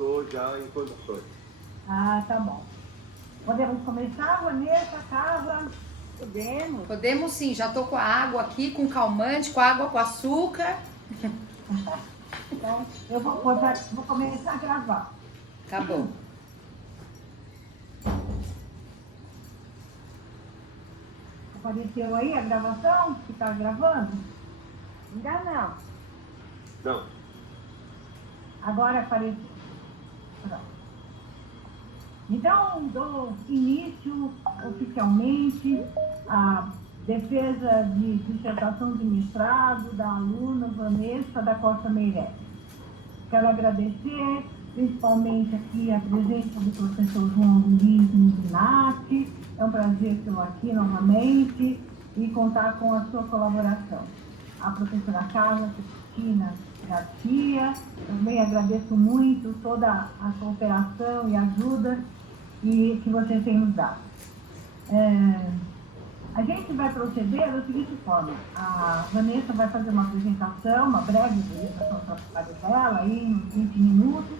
estou já em condições. Ah, tá bom. Podemos começar, Vanessa, Carla? Podemos. Podemos sim, já tô com a água aqui, com calmante, com água com açúcar. Então, eu vou começar a gravar. Tá bom. Apareceu aí a gravação que está gravando? Ainda não. Não. Agora apareceu. Pronto. Então, dou início oficialmente à defesa de dissertação de mestrado da aluna Vanessa da Costa Meirelles. Quero agradecer principalmente aqui a presença do professor João Luiz Minati. É um prazer tê-lo aqui novamente e contar com a sua colaboração. A professora Carla Cristina Garcia, também agradeço muito toda a cooperação e ajuda que vocês têm nos dado. A gente vai proceder da seguinte forma: a Vanessa vai fazer uma apresentação, uma breve apresentação do trabalho dela, aí uns 20 minutos,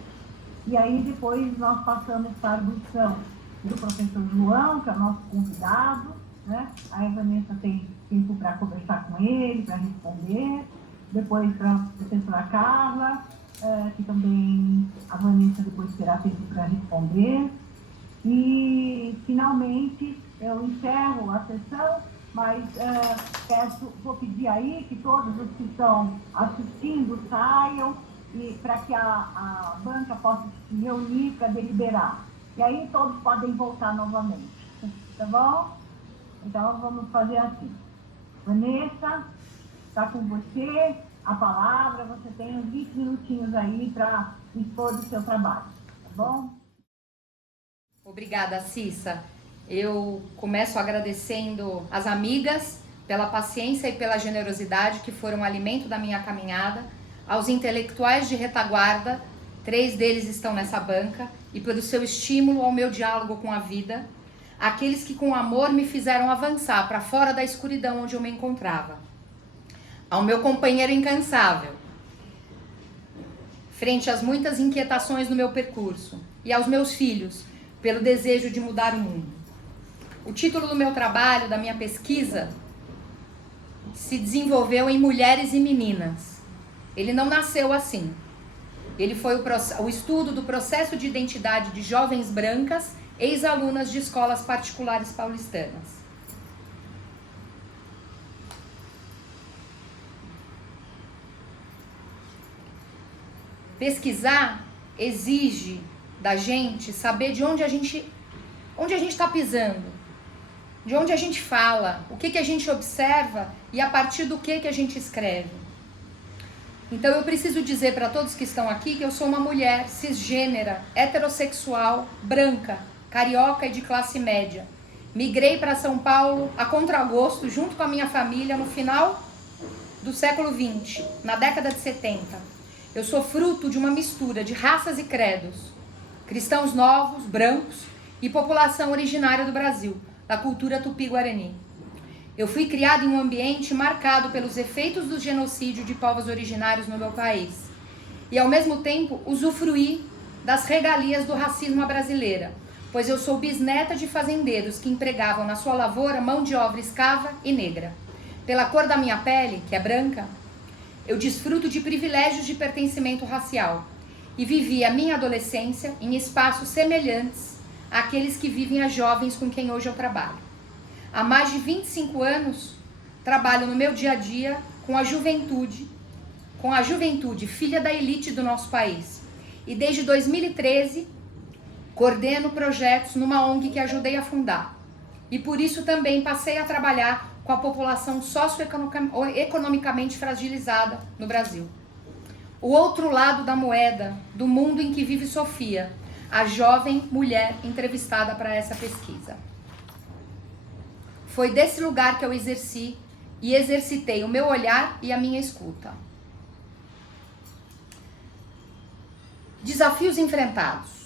e aí depois nós passamos para a arguição do professor João, que é o nosso convidado, né? Aí a Vanessa tem tempo para conversar com ele, para responder, depois para a professora Carla, que também a Vanessa depois terá tempo para responder, e finalmente eu encerro a sessão, mas vou pedir aí que todos os que estão assistindo saiam e para que a banca possa se reunir para deliberar. E aí todos podem voltar novamente, tá bom? Então vamos fazer assim. Vanessa, está com você a palavra, você tem uns 20 minutinhos aí para expor o seu trabalho, tá bom? Obrigada, Cissa. Eu começo agradecendo as amigas pela paciência e pela generosidade que foram alimento da minha caminhada, aos intelectuais de retaguarda, 3 deles estão nessa banca, e pelo seu estímulo ao meu diálogo com a vida, aqueles que com amor me fizeram avançar para fora da escuridão onde eu me encontrava. Ao meu companheiro incansável, frente às muitas inquietações no meu percurso, e aos meus filhos, pelo desejo de mudar o mundo. O título do meu trabalho, da minha pesquisa, se desenvolveu em Mulheres e Meninas. Ele não nasceu assim. Ele foi o estudo do processo de identidade de jovens brancas, ex-alunas de escolas particulares paulistanas. Pesquisar exige da gente saber de onde a gente está pisando, de onde a gente fala, o que a gente observa e a partir do que a gente escreve. Então eu preciso dizer para todos que estão aqui que eu sou uma mulher cisgênera, heterossexual, branca, carioca e de classe média. Migrei para São Paulo a contragosto junto com a minha família no final do século XX, na década de 70. Eu sou fruto de uma mistura de raças e credos, cristãos novos, brancos e população originária do Brasil, da cultura tupi-guarani. Eu fui criada em um ambiente marcado pelos efeitos do genocídio de povos originários no meu país. E ao mesmo tempo usufruí das regalias do racismo à brasileira, pois eu sou bisneta de fazendeiros que empregavam na sua lavoura mão de obra escrava e negra. Pela cor da minha pele, que é branca, eu desfruto de privilégios de pertencimento racial e vivi a minha adolescência em espaços semelhantes àqueles que vivem as jovens com quem hoje eu trabalho. Há mais de 25 anos, trabalho no meu dia a dia com a juventude, filha da elite do nosso país. E desde 2013, coordeno projetos numa ONG que ajudei a fundar. E por isso também passei a trabalhar com a população socioeconomicamente fragilizada no Brasil. O outro lado da moeda do mundo em que vive Sofia, a jovem mulher entrevistada para essa pesquisa. Foi desse lugar que eu exerci e exercitei o meu olhar e a minha escuta. Desafios enfrentados.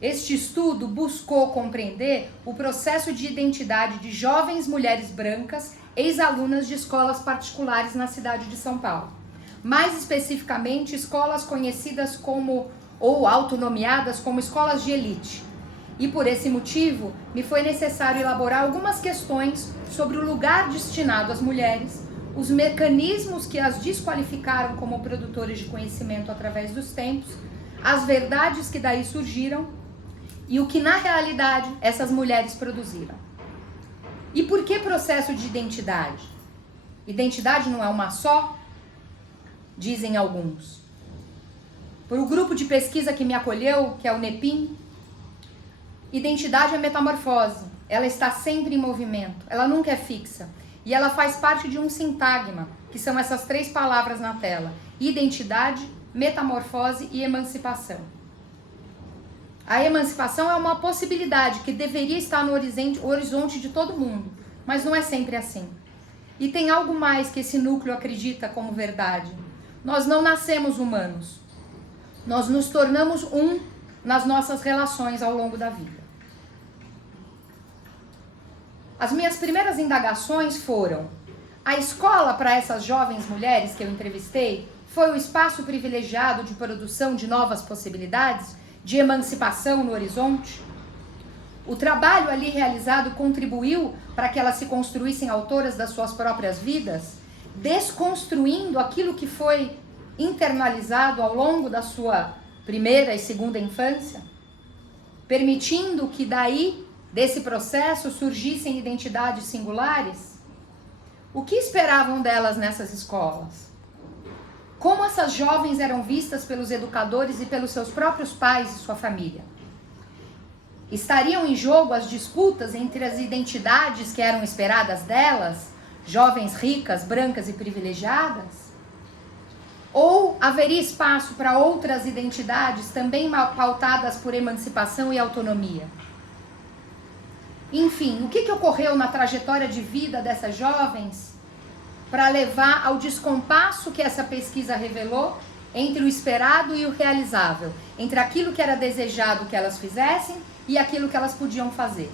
Este estudo buscou compreender o processo de identidade de jovens mulheres brancas, ex-alunas de escolas particulares na cidade de São Paulo. Mais especificamente, escolas conhecidas como ou autonomeadas como escolas de elite. E por esse motivo, me foi necessário elaborar algumas questões sobre o lugar destinado às mulheres, os mecanismos que as desqualificaram como produtores de conhecimento através dos tempos, as verdades que daí surgiram e o que na realidade essas mulheres produziram. E por que processo de identidade? Identidade não é uma só? Dizem alguns. Por o grupo de pesquisa que me acolheu, que é o NEPIM, identidade é metamorfose. Ela está sempre em movimento, ela nunca é fixa. E ela faz parte de um sintagma, que são essas 3 palavras na tela: identidade, metamorfose e emancipação. A emancipação é uma possibilidade que deveria estar no horizonte de todo mundo, mas não é sempre assim. E tem algo mais que esse núcleo acredita como verdade. Nós não nascemos humanos. Nós nos tornamos um nas nossas relações ao longo da vida. As minhas primeiras indagações foram: a escola para essas jovens mulheres que eu entrevistei foi o espaço privilegiado de produção de novas possibilidades, de emancipação no horizonte? O trabalho ali realizado contribuiu para que elas se construíssem autoras das suas próprias vidas, desconstruindo aquilo que foi internalizado ao longo da sua primeira e segunda infância, permitindo que daí, desse processo, surgissem identidades singulares? O que esperavam delas nessas escolas? Como essas jovens eram vistas pelos educadores e pelos seus próprios pais e sua família? Estariam em jogo as disputas entre as identidades que eram esperadas delas, jovens ricas, brancas e privilegiadas? Ou haveria espaço para outras identidades também pautadas por emancipação e autonomia? Enfim, o que ocorreu na trajetória de vida dessas jovens para levar ao descompasso que essa pesquisa revelou entre o esperado e o realizável, entre aquilo que era desejado que elas fizessem e aquilo que elas podiam fazer?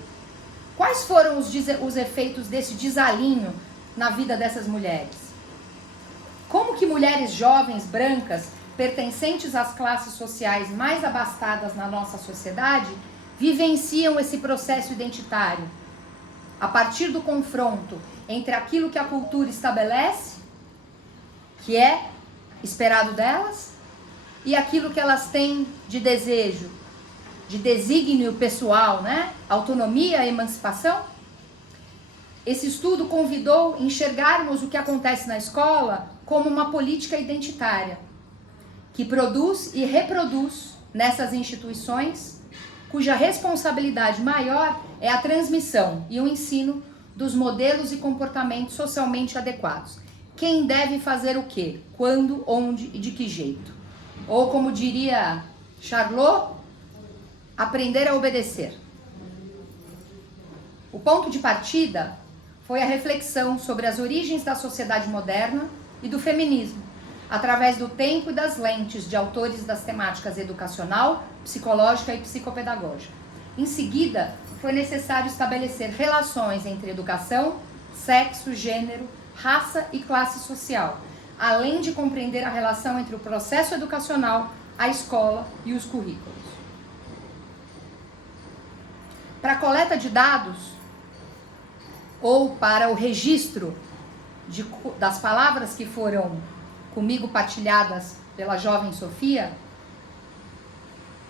Quais foram os efeitos desse desalinho na vida dessas mulheres? Como que mulheres jovens, brancas, pertencentes às classes sociais mais abastadas na nossa sociedade, vivenciam esse processo identitário a partir do confronto entre aquilo que a cultura estabelece, que é esperado delas, e aquilo que elas têm de desejo, de desígnio pessoal, né? Autonomia e emancipação? Esse estudo convidou a enxergarmos o que acontece na escola como uma política identitária, que produz e reproduz nessas instituições, cuja responsabilidade maior é a transmissão e o ensino dos modelos e comportamentos socialmente adequados. Quem deve fazer o quê, quando, onde e de que jeito? Ou, como diria Charlot, aprender a obedecer. O ponto de partida foi a reflexão sobre as origens da sociedade moderna e do feminismo, através do tempo e das lentes de autores das temáticas educacional, psicológica e psicopedagógica. Em seguida, foi necessário estabelecer relações entre educação, sexo, gênero, raça e classe social, além de compreender a relação entre o processo educacional, a escola e os currículos. Para a coleta de dados, ou para o registro das palavras que foram comigo partilhadas pela jovem Sofia,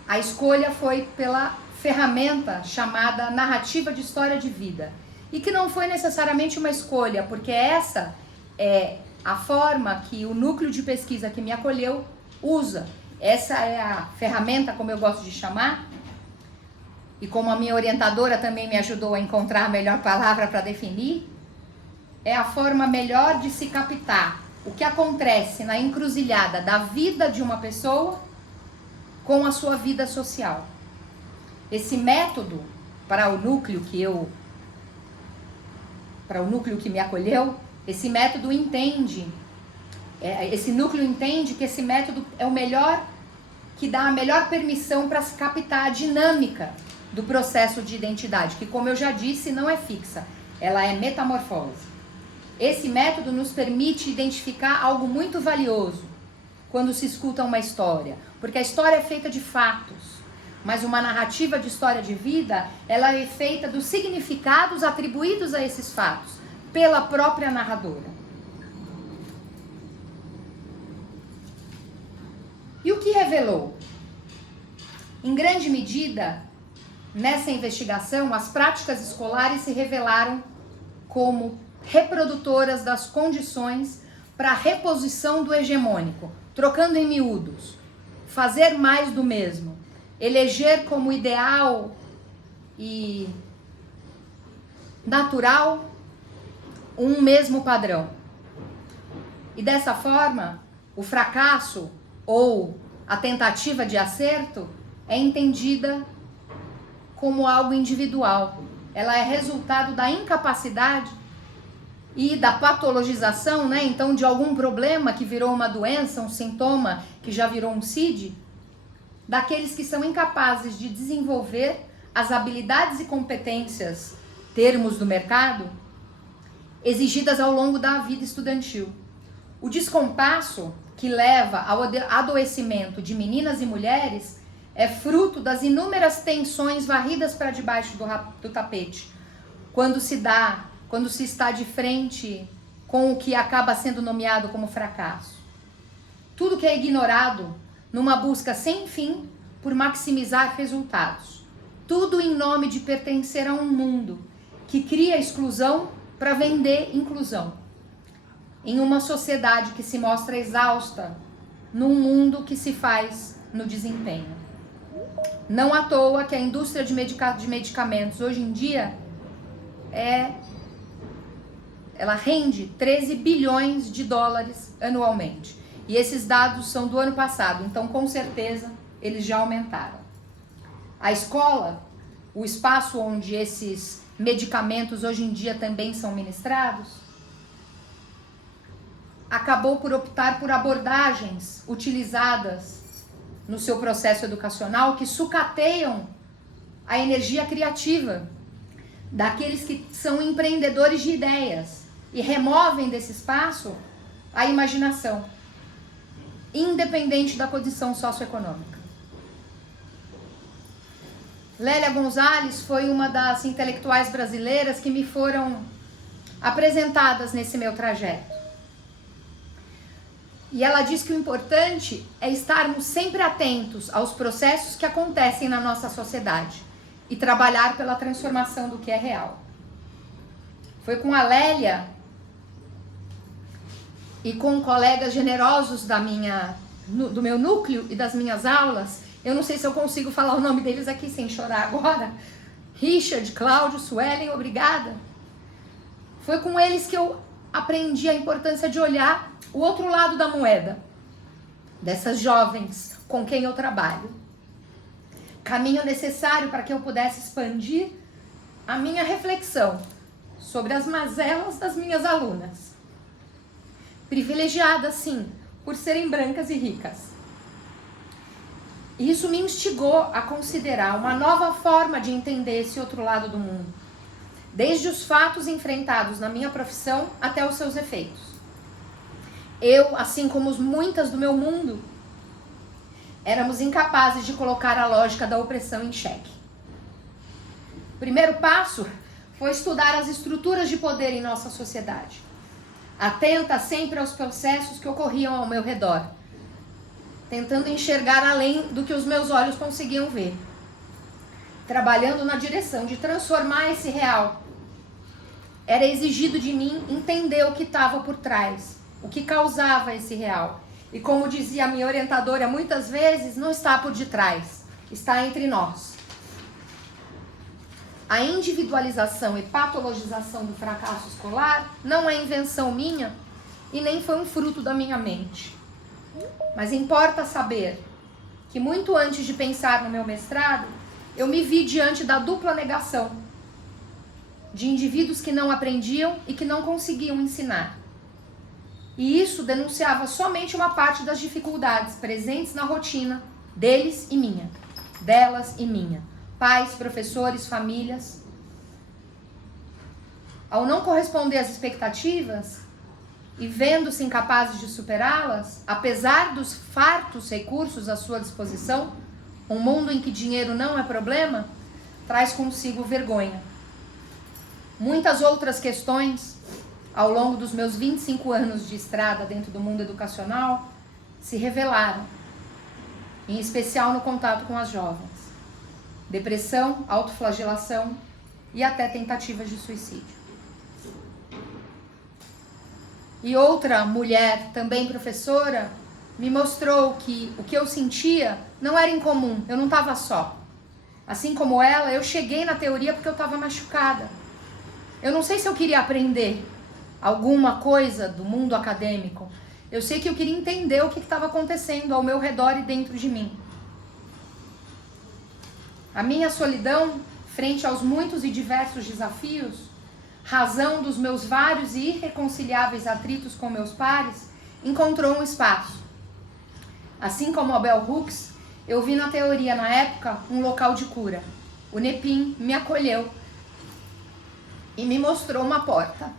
a escolha foi pela ferramenta chamada narrativa de história de vida. E que não foi necessariamente uma escolha, porque essa é a forma que o núcleo de pesquisa que me acolheu usa. Essa é a ferramenta, como eu gosto de chamar, e como a minha orientadora também me ajudou a encontrar a melhor palavra para definir, é a forma melhor de se captar o que acontece na encruzilhada da vida de uma pessoa com a sua vida social. Esse método para o núcleo que me acolheu, esse método entende, esse núcleo entende que esse método é o melhor, que dá a melhor permissão para se captar a dinâmica do processo de identidade, que, como eu já disse, não é fixa, ela é metamorfose. Esse método nos permite identificar algo muito valioso, quando se escuta uma história, porque a história é feita de fatos, mas uma narrativa de história de vida, ela é feita dos significados atribuídos a esses fatos pela própria narradora. E o que revelou? Em grande medida, nessa investigação, as práticas escolares se revelaram como reprodutoras das condições para a reposição do hegemônico, trocando em miúdos, fazer mais do mesmo, eleger como ideal e natural um mesmo padrão. E dessa forma, o fracasso ou a tentativa de acerto é entendida como algo individual. Ela é resultado da incapacidade e da patologização, né? Então, de algum problema que virou uma doença, um sintoma que já virou um CID, daqueles que são incapazes de desenvolver as habilidades e competências, termos do mercado, exigidas ao longo da vida estudantil. O descompasso que leva ao adoecimento de meninas e mulheres é fruto das inúmeras tensões varridas para debaixo do tapete, quando se está de frente com o que acaba sendo nomeado como fracasso. Tudo que é ignorado numa busca sem fim por maximizar resultados. Tudo em nome de pertencer a um mundo que cria exclusão para vender inclusão. Em uma sociedade que se mostra exausta, num mundo que se faz no desempenho. Não à toa que a indústria de medicamentos hoje em dia ela rende 13 bilhões de dólares anualmente. E esses dados são do ano passado, então com certeza eles já aumentaram. A escola, o espaço onde esses medicamentos hoje em dia também são ministrados, acabou por optar por abordagens utilizadas no seu processo educacional que sucateiam a energia criativa daqueles que são empreendedores de ideias e removem desse espaço a imaginação, independente da condição socioeconômica. Lélia Gonzalez foi uma das intelectuais brasileiras que me foram apresentadas nesse meu trajeto. E ela diz que o importante é estarmos sempre atentos aos processos que acontecem na nossa sociedade e trabalhar pela transformação do que é real. Foi com a Lélia e com colegas generosos do meu núcleo e das minhas aulas, eu não sei se eu consigo falar o nome deles aqui sem chorar agora, Richard, Cláudio, Suelen, obrigada. Foi com eles que eu aprendi a importância de olhar o outro lado da moeda, dessas jovens com quem eu trabalho. Caminho necessário para que eu pudesse expandir a minha reflexão sobre as mazelas das minhas alunas. Privilegiadas, sim, por serem brancas e ricas. E isso me instigou a considerar uma nova forma de entender esse outro lado do mundo, desde os fatos enfrentados na minha profissão até os seus efeitos. Eu, assim como muitas do meu mundo, éramos incapazes de colocar a lógica da opressão em xeque. O primeiro passo foi estudar as estruturas de poder em nossa sociedade, atenta sempre aos processos que ocorriam ao meu redor, tentando enxergar além do que os meus olhos conseguiam ver, trabalhando na direção de transformar esse real. Era exigido de mim entender o que estava por trás, o que causava esse real. E como dizia a minha orientadora muitas vezes, não está por detrás, está entre nós. A individualização e patologização do fracasso escolar não é invenção minha e nem foi um fruto da minha mente. Mas importa saber que muito antes de pensar no meu mestrado, eu me vi diante da dupla negação de indivíduos que não aprendiam e que não conseguiam ensinar. E isso denunciava somente uma parte das dificuldades presentes na rotina deles e minha, delas e minha, pais, professores, famílias. Ao não corresponder às expectativas, e vendo-se incapazes de superá-las, apesar dos fartos recursos à sua disposição, um mundo em que dinheiro não é problema, traz consigo vergonha. Muitas outras questões, ao longo dos meus 25 anos de estrada dentro do mundo educacional, se revelaram, em especial no contato com as jovens. Depressão, autoflagelação e até tentativas de suicídio. E outra mulher, também professora, me mostrou que o que eu sentia não era incomum, eu não estava só. Assim como ela, eu cheguei na teoria porque eu estava machucada. Eu não sei se eu queria aprender alguma coisa do mundo acadêmico. Eu sei que eu queria entender o que estava acontecendo ao meu redor e dentro de mim. A minha solidão, frente aos muitos e diversos desafios, razão dos meus vários e irreconciliáveis atritos com meus pares, encontrou um espaço. Assim como a Bell Hooks, eu vi na teoria, na época, um local de cura. O Nepin me acolheu e me mostrou uma porta.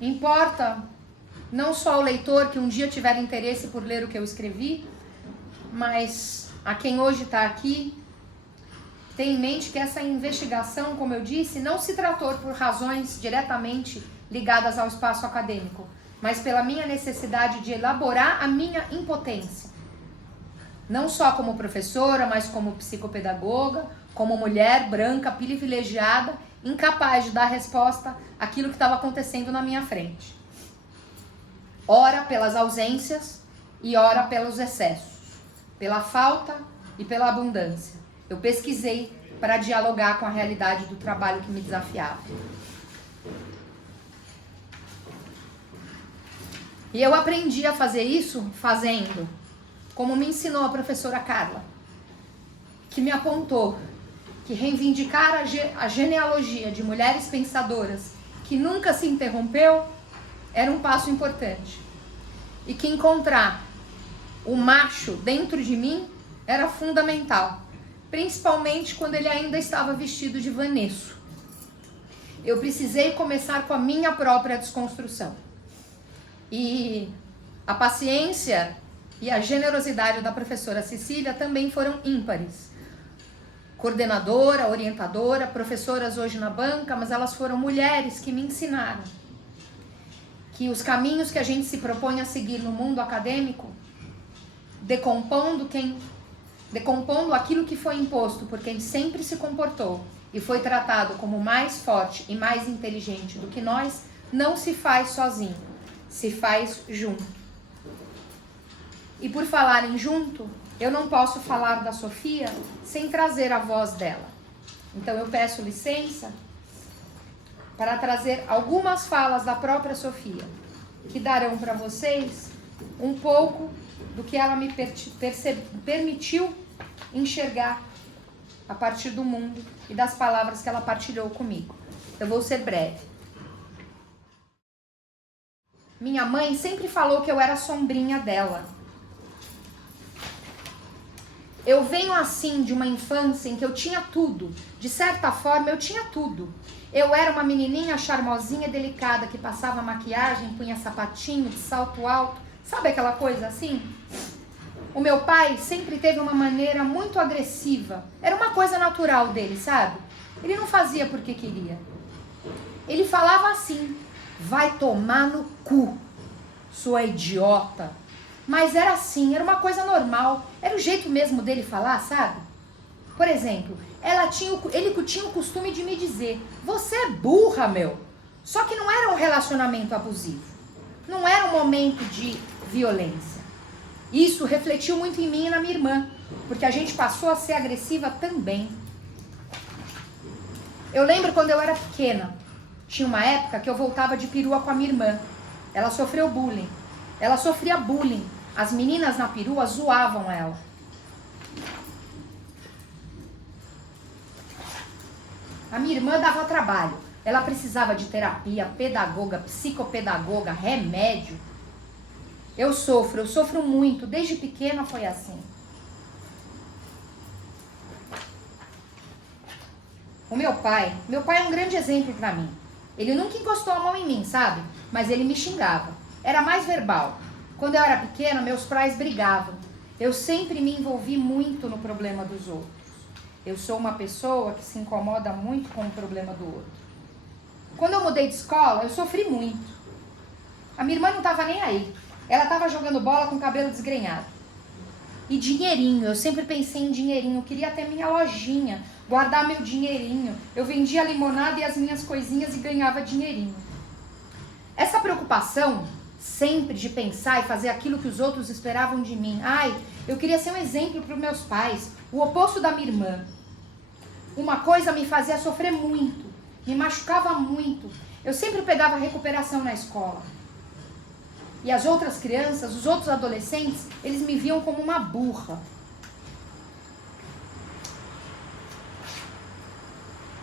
Importa não só o leitor que um dia tiver interesse por ler o que eu escrevi, mas a quem hoje está aqui, tem em mente que essa investigação, como eu disse, não se tratou por razões diretamente ligadas ao espaço acadêmico, mas pela minha necessidade de elaborar a minha impotência. Não só como professora, mas como psicopedagoga, como mulher branca, privilegiada, incapaz de dar resposta àquilo que estava acontecendo na minha frente. Ora pelas ausências e ora pelos excessos, pela falta e pela abundância. Eu pesquisei para dialogar com a realidade do trabalho que me desafiava. E eu aprendi a fazer isso fazendo, como me ensinou a professora Carla, que me apontou que reivindicar a genealogia de mulheres pensadoras que nunca se interrompeu era um passo importante. E que encontrar o macho dentro de mim era fundamental, principalmente quando ele ainda estava vestido de vaneço. Eu precisei começar com a minha própria desconstrução. E a paciência e a generosidade da professora Cecília também foram ímpares. Coordenadora, orientadora, professoras hoje na banca, mas elas foram mulheres que me ensinaram que os caminhos que a gente se propõe a seguir no mundo acadêmico, decompondo aquilo que foi imposto por quem sempre se comportou e foi tratado como mais forte e mais inteligente do que nós, não se faz sozinho, se faz junto. E por falar em junto, eu não posso falar da Sofia sem trazer a voz dela. Então eu peço licença para trazer algumas falas da própria Sofia, que darão para vocês um pouco do que ela me permitiu enxergar a partir do mundo e das palavras que ela partilhou comigo. Eu vou ser breve. Minha mãe sempre falou que eu era a sombrinha dela. Eu venho assim de uma infância em que eu tinha tudo. De certa forma, eu tinha tudo. Eu era uma menininha charmosinha, delicada, que passava maquiagem, punha sapatinho, de salto alto. Sabe aquela coisa assim? O meu pai sempre teve uma maneira muito agressiva. Era uma coisa natural dele, sabe? Ele não fazia porque queria. Ele falava assim: vai tomar no cu, sua idiota. Mas era assim, era uma coisa normal. Era o jeito mesmo dele falar, sabe? Por exemplo, ele tinha o costume de me dizer: você é burra, meu. Só que não era um relacionamento abusivo. Não era um momento de violência. Isso refletiu muito em mim e na minha irmã, porque a gente passou a ser agressiva também. Eu lembro quando eu era pequena, tinha uma época que eu voltava de perua com a minha irmã. Ela sofreu bullying. Ela sofria bullying. As meninas na perua zoavam ela. A minha irmã dava trabalho. Ela precisava de terapia, pedagoga, psicopedagoga, remédio. Eu sofro muito. Desde pequena foi assim. O meu pai é um grande exemplo para mim. Ele nunca encostou a mão em mim, sabe? Mas ele me xingava. Era mais verbal. Quando eu era pequena, meus pais brigavam. Eu sempre me envolvi muito no problema dos outros. Eu sou uma pessoa que se incomoda muito com o problema do outro. Quando eu mudei de escola, eu sofri muito. A minha irmã não estava nem aí. Ela estava jogando bola com o cabelo desgrenhado. E dinheirinho, eu sempre pensei em dinheirinho. Eu queria ter minha lojinha, guardar meu dinheirinho. Eu vendia limonada e as minhas coisinhas e ganhava dinheirinho. Essa preocupação sempre de pensar e fazer aquilo que os outros esperavam de mim. Ai, eu queria ser um exemplo para os meus pais, o oposto da minha irmã. Uma coisa me fazia sofrer muito, me machucava muito. Eu sempre pegava recuperação na escola. E as outras crianças, os outros adolescentes, eles me viam como uma burra.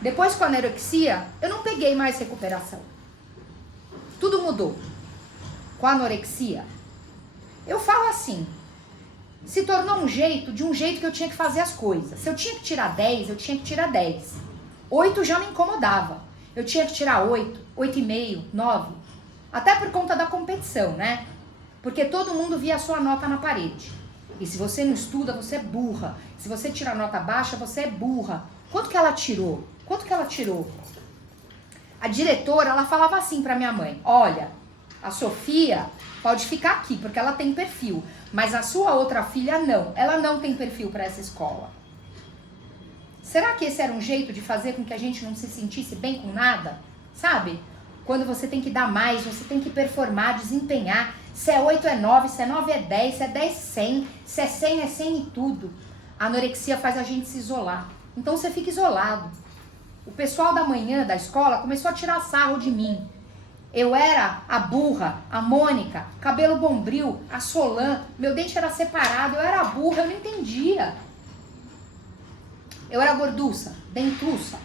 Depois com a anorexia, eu não peguei mais recuperação. Tudo mudou. Com a anorexia, eu falo assim, se tornou um jeito que eu tinha que fazer as coisas. Se eu tinha que tirar 10, eu tinha que tirar 10. 8 já me incomodava. Eu tinha que tirar 8, 8,5, 9. Até por conta da competição, né? Porque todo mundo via a sua nota na parede. E se você não estuda, você é burra. Se você tira nota baixa, você é burra. Quanto que ela tirou? Quanto que ela tirou? A diretora, ela falava assim pra minha mãe, olha, a Sofia pode ficar aqui, porque ela tem perfil. Mas a sua outra filha não. Ela não tem perfil para essa escola. Será que esse era um jeito de fazer com que a gente não se sentisse bem com nada? Sabe? Quando você tem que dar mais, você tem que performar, desempenhar. Se é 8 é 9, se é 9 é 10, se é 10 100, se é 100 é 100 e tudo. A anorexia faz a gente se isolar. Então você fica isolado. O pessoal da manhã da escola começou a tirar sarro de mim. Eu era a burra, a Mônica, cabelo bombril, a Solan, meu dente era separado, eu era a burra, eu não entendia. Eu era gorduça, dentuça.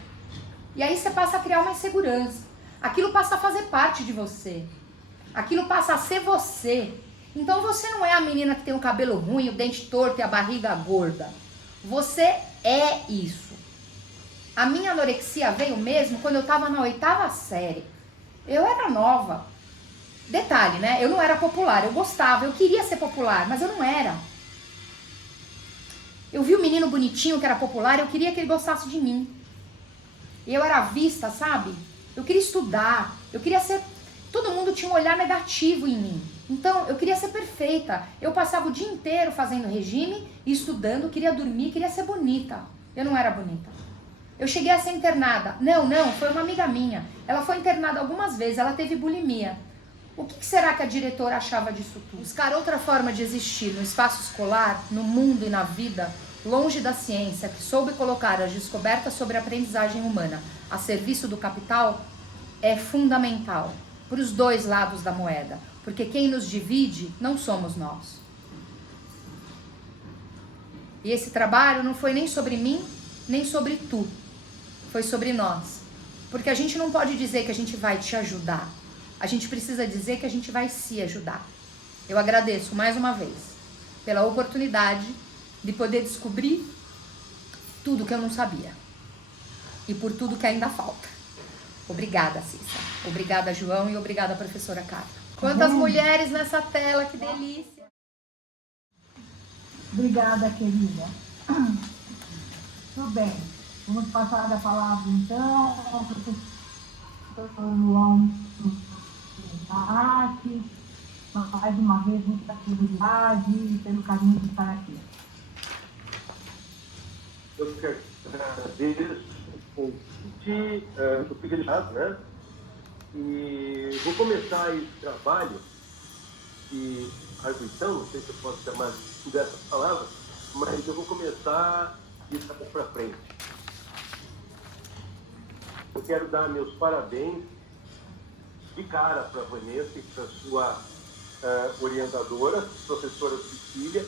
E aí você passa a criar uma insegurança. Aquilo passa a fazer parte de você. Aquilo passa a ser você. Então você não é a menina que tem o cabelo ruim, o dente torto e a barriga gorda. Você é isso. A minha anorexia veio mesmo quando eu estava na 8ª série. Eu era nova. Detalhe, né? Eu não era popular, eu gostava, eu queria ser popular, mas eu não era. Eu vi um menino bonitinho que era popular, eu queria que ele gostasse de mim. E eu era vista, sabe? Eu queria estudar, eu queria ser... Todo mundo tinha um olhar negativo em mim. Então, eu queria ser perfeita. Eu passava o dia inteiro fazendo regime, estudando, queria dormir, queria ser bonita. Eu não era bonita. Eu cheguei a ser internada. Não, foi uma amiga minha. Ela foi internada algumas vezes, ela teve bulimia. O que será que a diretora achava disso tudo? Buscar outra forma de existir no espaço escolar, no mundo e na vida, longe da ciência, que soube colocar as descobertas sobre a aprendizagem humana a serviço do capital, é fundamental para os dois lados da moeda. Porque quem nos divide não somos nós. E esse trabalho não foi nem sobre mim, nem sobre tu. Foi sobre nós. Porque a gente não pode dizer que a gente vai te ajudar. A gente precisa dizer que a gente vai se ajudar. Eu agradeço mais uma vez pela oportunidade de poder descobrir tudo que eu não sabia. E por tudo que ainda falta. Obrigada, Cissa. Obrigada, João, e obrigada, professora Carla. Quantas mulheres nessa tela, que delícia. Obrigada, querida. Tudo bem. Vamos passar a palavra, então, ao professor João Arte. Mais uma vez, muita felicidade e pelo carinho de estar aqui. Eu quero agradecer o convite, eu fiquei ligado, né? E vou começar esse trabalho de arguição, não sei se eu posso chamar dessa palavra, mas eu vou começar de trás para frente. Eu quero dar meus parabéns de cara para a Vanessa e para a sua orientadora, professora Cecília,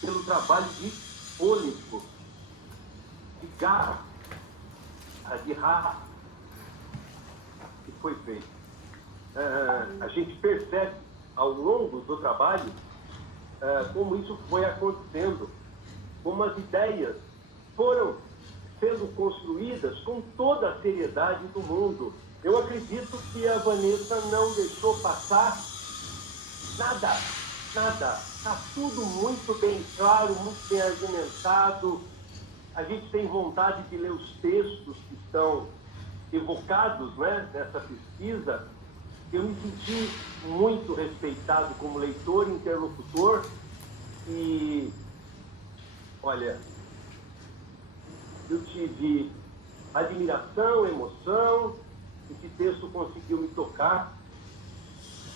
pelo trabalho de fôlego, de garra, de raça que foi feito. A gente percebe ao longo do trabalho como isso foi acontecendo, como as ideias foram sendo construídas com toda a seriedade do mundo. Eu acredito que a Vanessa não deixou passar nada. Está tudo muito bem claro, muito bem argumentado. A gente tem vontade de ler os textos que estão evocados, né, nessa pesquisa. Eu me senti muito respeitado como leitor, interlocutor. E, olha, eu tive admiração, emoção. Esse texto conseguiu me tocar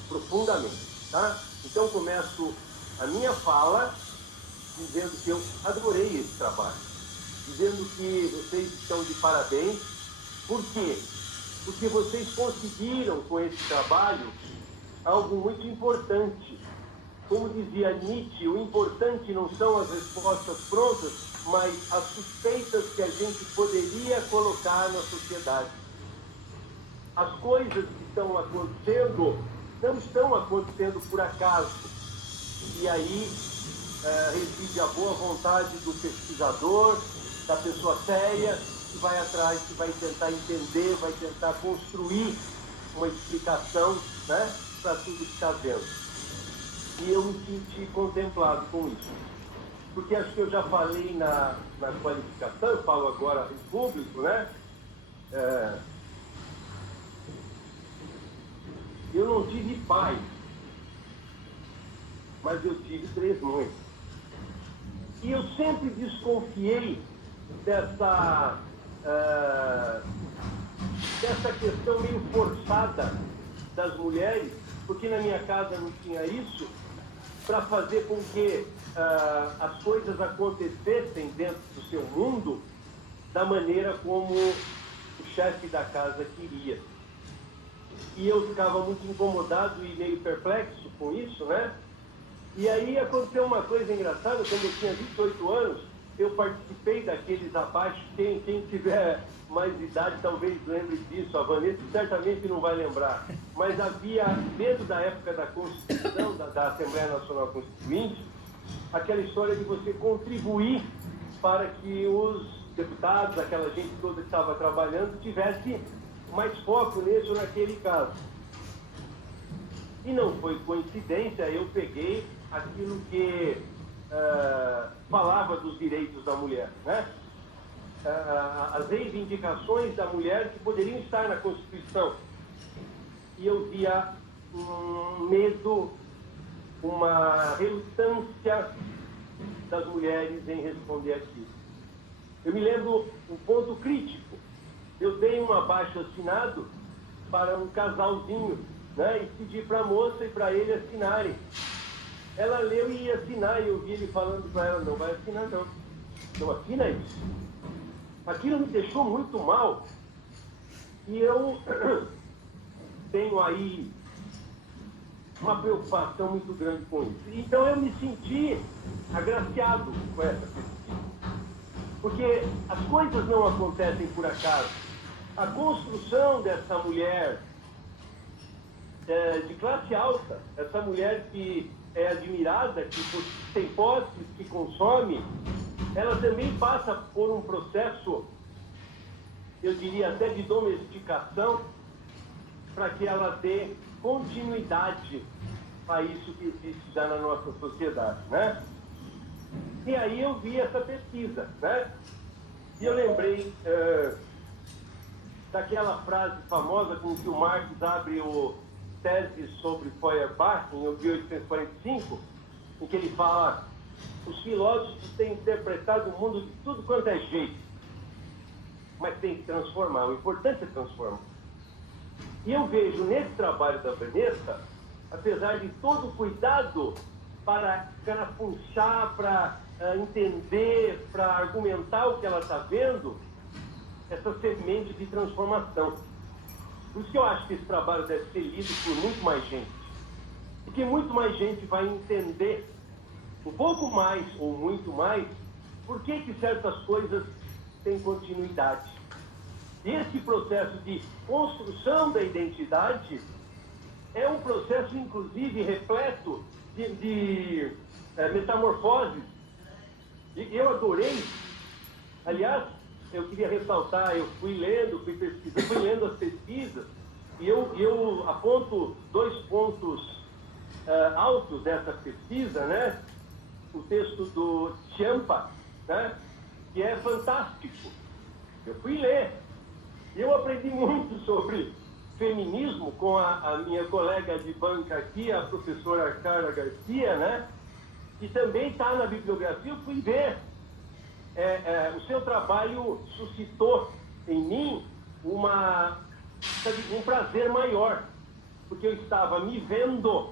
profundamente, tá? Então, começo a minha fala dizendo que eu adorei esse trabalho, dizendo que vocês estão de parabéns. Por quê? Porque vocês conseguiram, com esse trabalho, algo muito importante. Como dizia Nietzsche, o importante não são as respostas prontas, mas as suspeitas que a gente poderia colocar na sociedade. As coisas que estão acontecendo não estão acontecendo por acaso. E aí reside a boa vontade do pesquisador, da pessoa séria, que vai atrás, que vai tentar entender, vai tentar construir uma explicação, né, para tudo que está vendo. E eu me senti contemplado com isso. Porque acho que eu já falei na qualificação, eu falo agora em público, né? Eu não tive pai, mas eu tive 3 mães. E eu sempre desconfiei dessa questão meio forçada das mulheres, porque na minha casa não tinha isso, para fazer com que as coisas acontecessem dentro do seu mundo da maneira como o chefe da casa queria. E eu ficava muito incomodado e meio perplexo com isso, né? E aí aconteceu uma coisa engraçada. Quando eu tinha 28 anos, eu participei daqueles abaixo. Quem tiver mais idade talvez lembre disso. A Vanessa certamente não vai lembrar. Mas havia, dentro da época da Constituição, da Assembleia Nacional Constituinte, aquela história de você contribuir para que os deputados, aquela gente toda que estava trabalhando, tivesse mais foco nesse ou naquele caso. E não foi coincidência, eu peguei aquilo que falava dos direitos da mulher, né? As reivindicações da mulher que poderiam estar na Constituição. E eu via um medo, uma relutância das mulheres em responder aquilo. Eu me lembro um ponto crítico. Eu dei um abaixo-assinado para um casalzinho, né, e pedi para a moça e para ele assinarem. Ela leu e ia assinar, e eu vi ele falando para ela: não vai assinar não, não assina isso. Aquilo me deixou muito mal, e eu tenho aí uma preocupação muito grande com isso. Então eu me senti agraciado com essa pesquisa, porque as coisas não acontecem por acaso. A construção dessa mulher de classe alta, essa mulher que é admirada, que tem posses, que consome, ela também passa por um processo, eu diria até de domesticação, para que ela dê continuidade a isso que existe já na nossa sociedade, né? E aí eu vi essa pesquisa, né? E eu lembrei daquela frase famosa com que o Marx abre o Tese sobre Feuerbach, em 1845, em que ele fala: os filósofos têm interpretado o mundo de tudo quanto é jeito, mas tem que transformar, o importante é transformar. E eu vejo nesse trabalho da Vanessa, apesar de todo o cuidado para carafunchar, para entender, para argumentar o que ela está vendo, essa semente de transformação. Por isso que eu acho que esse trabalho deve ser lido por muito mais gente. Porque muito mais gente vai entender um pouco mais ou muito mais por que certas coisas têm continuidade. E esse processo de construção da identidade é um processo, inclusive, repleto de metamorfoses. E eu adorei. Aliás, eu queria ressaltar, eu fui lendo, fui pesquisando, fui lendo as pesquisas, e eu aponto 2 pontos altos dessa pesquisa, né? O texto do Champa, né? Que é fantástico. Eu fui ler. E eu aprendi muito sobre feminismo com a minha colega de banca aqui, a professora Carla Garcia, né? Que também está na bibliografia. Eu fui ver. O seu trabalho suscitou em mim um prazer maior, porque eu estava me vendo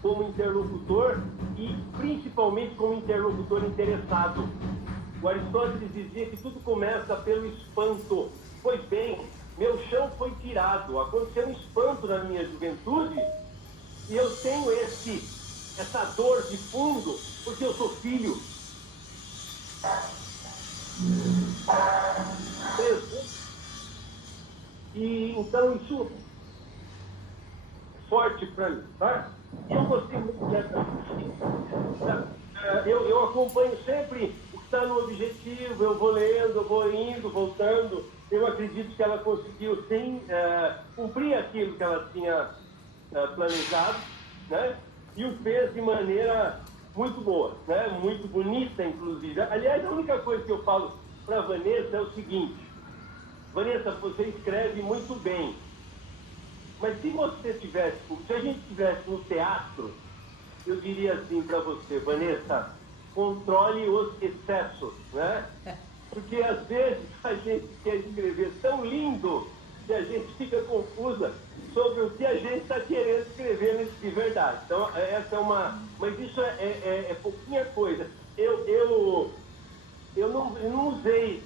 como interlocutor e principalmente como interlocutor interessado. O Aristóteles dizia que tudo começa pelo espanto. Pois bem, meu chão foi tirado, aconteceu um espanto na minha juventude e eu tenho essa dor de fundo porque eu sou filho. E então isso é forte para mim, tá? Eu gostei muito dessa. Eu acompanho sempre o que está no objetivo, eu vou lendo, eu vou indo, voltando. Eu acredito que ela conseguiu, sim, cumprir aquilo que ela tinha planejado, né? E o fez de maneira muito boa, né? Muito bonita, inclusive. Aliás, a única coisa que eu falo para a Vanessa é o seguinte: Vanessa, você escreve muito bem, mas se a gente estivesse no teatro, eu diria assim para você, Vanessa, controle os excessos, né? Porque às vezes a gente quer escrever tão lindo que a gente fica confusa sobre o que a gente está querendo escrever de verdade. Então, essa é uma... Mas isso é pouquinha coisa. Eu não usei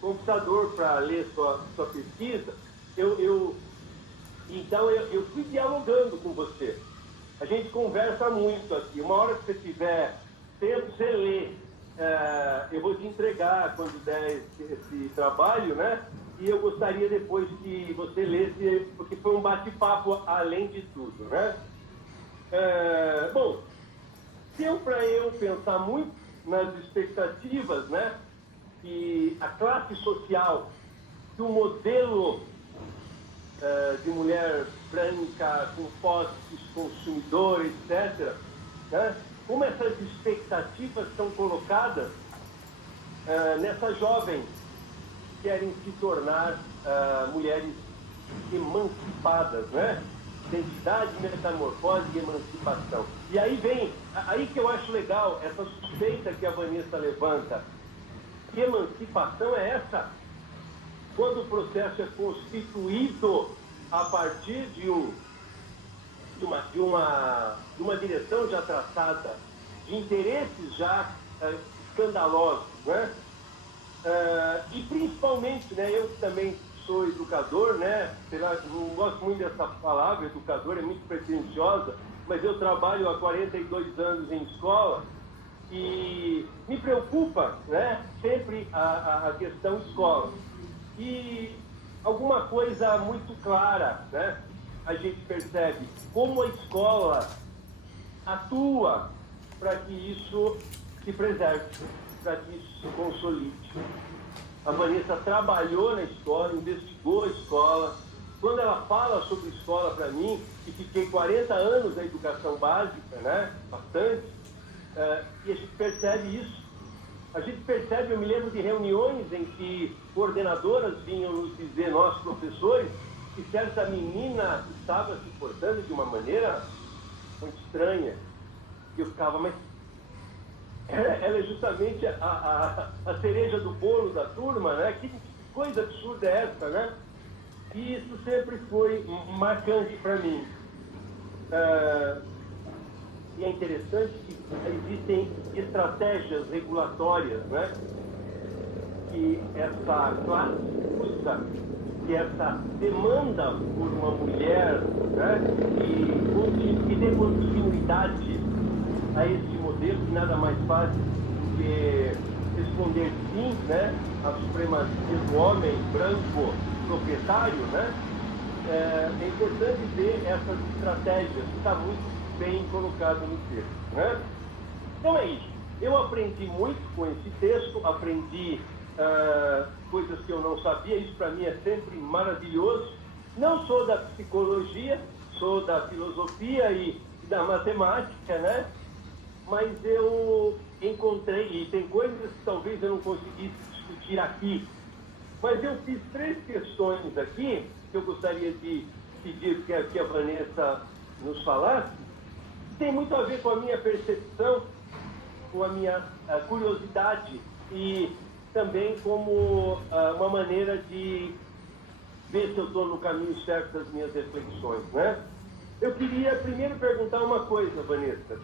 computador para ler sua pesquisa. Então, eu fui dialogando com você. A gente conversa muito aqui. Uma hora que você tiver tempo, você lê. Eu vou te entregar quando der esse trabalho, né? E eu gostaria depois que você lesse, porque foi um bate-papo além de tudo, né? Bom, deu para eu pensar muito nas expectativas, né? Que a classe social, que o modelo de mulher branca, com posses, consumidor, etc., né? Como essas expectativas são colocadas nessas jovens que querem se tornar mulheres emancipadas, né? Identidade, metamorfose e emancipação. E aí que eu acho legal essa suspeita que a Vanessa levanta. Que emancipação é essa? Quando o processo é constituído a partir de uma direção já traçada, de interesses já escandalosos, né? E principalmente, né, eu também sou educador, né? Não gosto muito dessa palavra, educador, é muito pretensiosa, mas eu trabalho há 42 anos em escola e me preocupa, né, sempre a questão escola. E alguma coisa muito clara, né? A gente percebe como a escola atua para que isso se preserve, para que isso se consolide. A Vanessa trabalhou na escola, investigou a escola. Quando ela fala sobre escola para mim, e fiquei 40 anos na educação básica, né? Bastante, e a gente percebe isso. A gente percebe, eu me lembro de reuniões em que coordenadoras vinham nos dizer, nós professores, que certa menina estava se portando de uma maneira muito estranha. E eu ficava, mas ela é justamente a cereja do bolo da turma, né? Que coisa absurda é essa, né? E isso sempre foi marcante para mim. E é interessante que existem estratégias regulatórias, né? Que essa classe usa, que essa demanda por uma mulher, né? Que dê continuidade a esse modelo, que nada mais faz do que responder sim, né? A supremacia do homem branco proprietário, né? É importante ver essas estratégias, que está muito bem colocado no texto, né? Então é isso. Eu aprendi muito com esse texto, aprendi coisas que eu não sabia, isso para mim é sempre maravilhoso. Não sou da psicologia, sou da filosofia e da matemática, né? Mas eu encontrei, e tem coisas que talvez eu não conseguisse discutir aqui, mas eu fiz 3 questões aqui que eu gostaria de pedir que a Vanessa nos falasse, que tem muito a ver com a minha percepção, com a minha curiosidade e também como uma maneira de ver se eu estou no caminho certo das minhas reflexões, né? Eu queria primeiro perguntar uma coisa, Vanessa.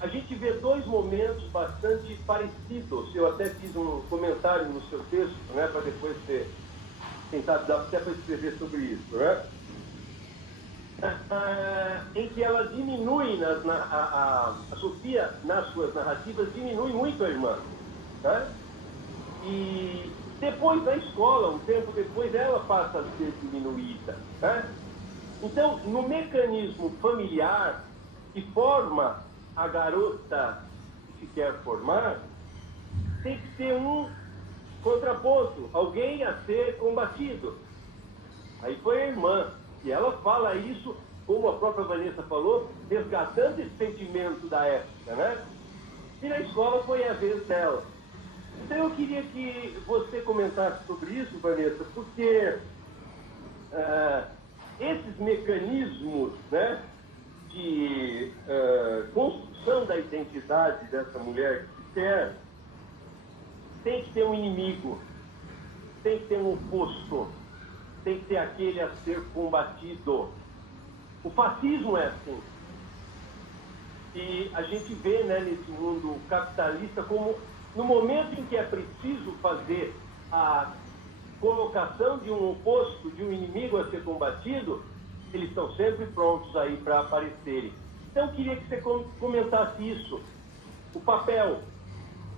A gente vê 2 momentos bastante parecidos. Eu até fiz um comentário no seu texto, né, para depois você tentar dar até para escrever sobre isso, né? Em que ela diminui, a Sofia, nas suas narrativas, diminui muito a irmã, né? E depois da escola, um tempo depois, ela passa a ser diminuída, né? Então, no mecanismo familiar que forma a garota que se quer formar, tem que ter um contraponto, alguém a ser combatido. Aí foi a irmã, e ela fala isso, como a própria Vanessa falou, resgatando esse sentimento da época, né? E na escola foi a vez dela. Então eu queria que você comentasse sobre isso, Vanessa, porque esses mecanismos, né, de construção da identidade dessa mulher que se quer, tem que ter um inimigo, tem que ter um oposto, tem que ter aquele a ser combatido. O fascismo é assim. E a gente vê, né, nesse mundo capitalista como no momento em que é preciso fazer a colocação de um oposto, de um inimigo a ser combatido, eles estão sempre prontos aí para aparecerem. Então eu queria que você comentasse isso, o papel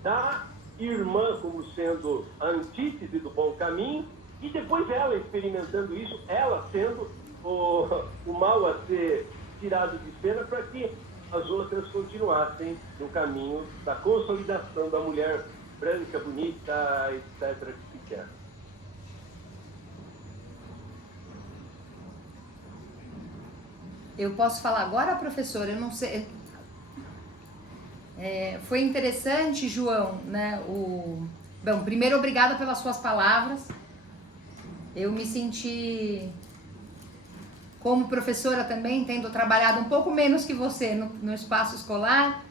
da irmã como sendo a antítese do bom caminho, e depois ela experimentando isso, ela sendo o mal a ser tirado de cena para que as outras continuassem no caminho da consolidação da mulher branca, bonita, etc. que se quer. Eu posso falar agora, professora? Eu não sei. Foi interessante, João, né? Bom, primeiro, obrigada pelas suas palavras. Eu me senti, como professora também, tendo trabalhado um pouco menos que você no espaço escolar,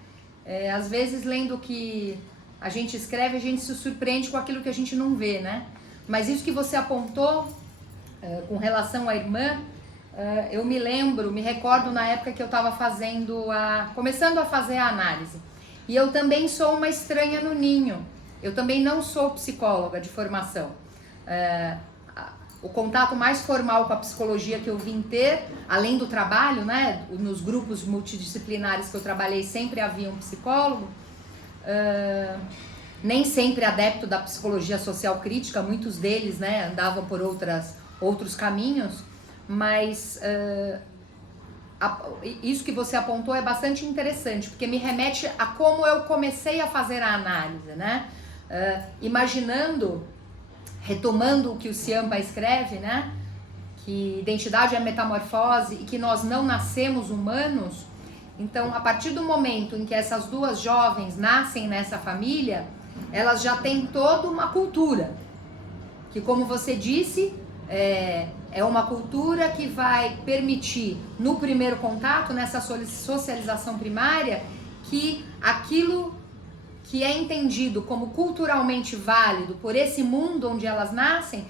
às vezes lendo o que a gente escreve, a gente se surpreende com aquilo que a gente não vê, né? Mas isso que você apontou com relação à irmã, eu me recordo na época que eu estava começando a fazer a análise. E eu também sou uma estranha no ninho. Eu também não sou psicóloga de formação. O contato mais formal com a psicologia que eu vim ter, além do trabalho, né, nos grupos multidisciplinares que eu trabalhei, sempre havia um psicólogo. Nem sempre adepto da psicologia social crítica, muitos deles, né, andavam por outros caminhos, mas isso que você apontou é bastante interessante, porque me remete a como eu comecei a fazer a análise, né? Imaginando, retomando o que o Ciampa escreve, né? Que identidade é metamorfose e que nós não nascemos humanos. Então, a partir do momento em que essas 2 jovens nascem nessa família, elas já têm toda uma cultura, que, como você disse, é uma cultura que vai permitir, no primeiro contato, nessa socialização primária, que aquilo que é entendido como culturalmente válido por esse mundo onde elas nascem,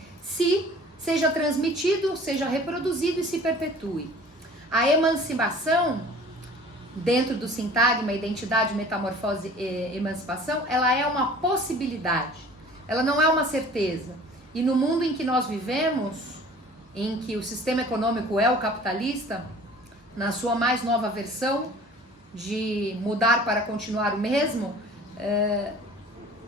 seja transmitido, seja reproduzido e se perpetue. A emancipação, dentro do sintagma identidade, metamorfose e emancipação, ela é uma possibilidade, ela não é uma certeza. E no mundo em que nós vivemos, em que o sistema econômico é o capitalista, na sua mais nova versão de mudar para continuar o mesmo,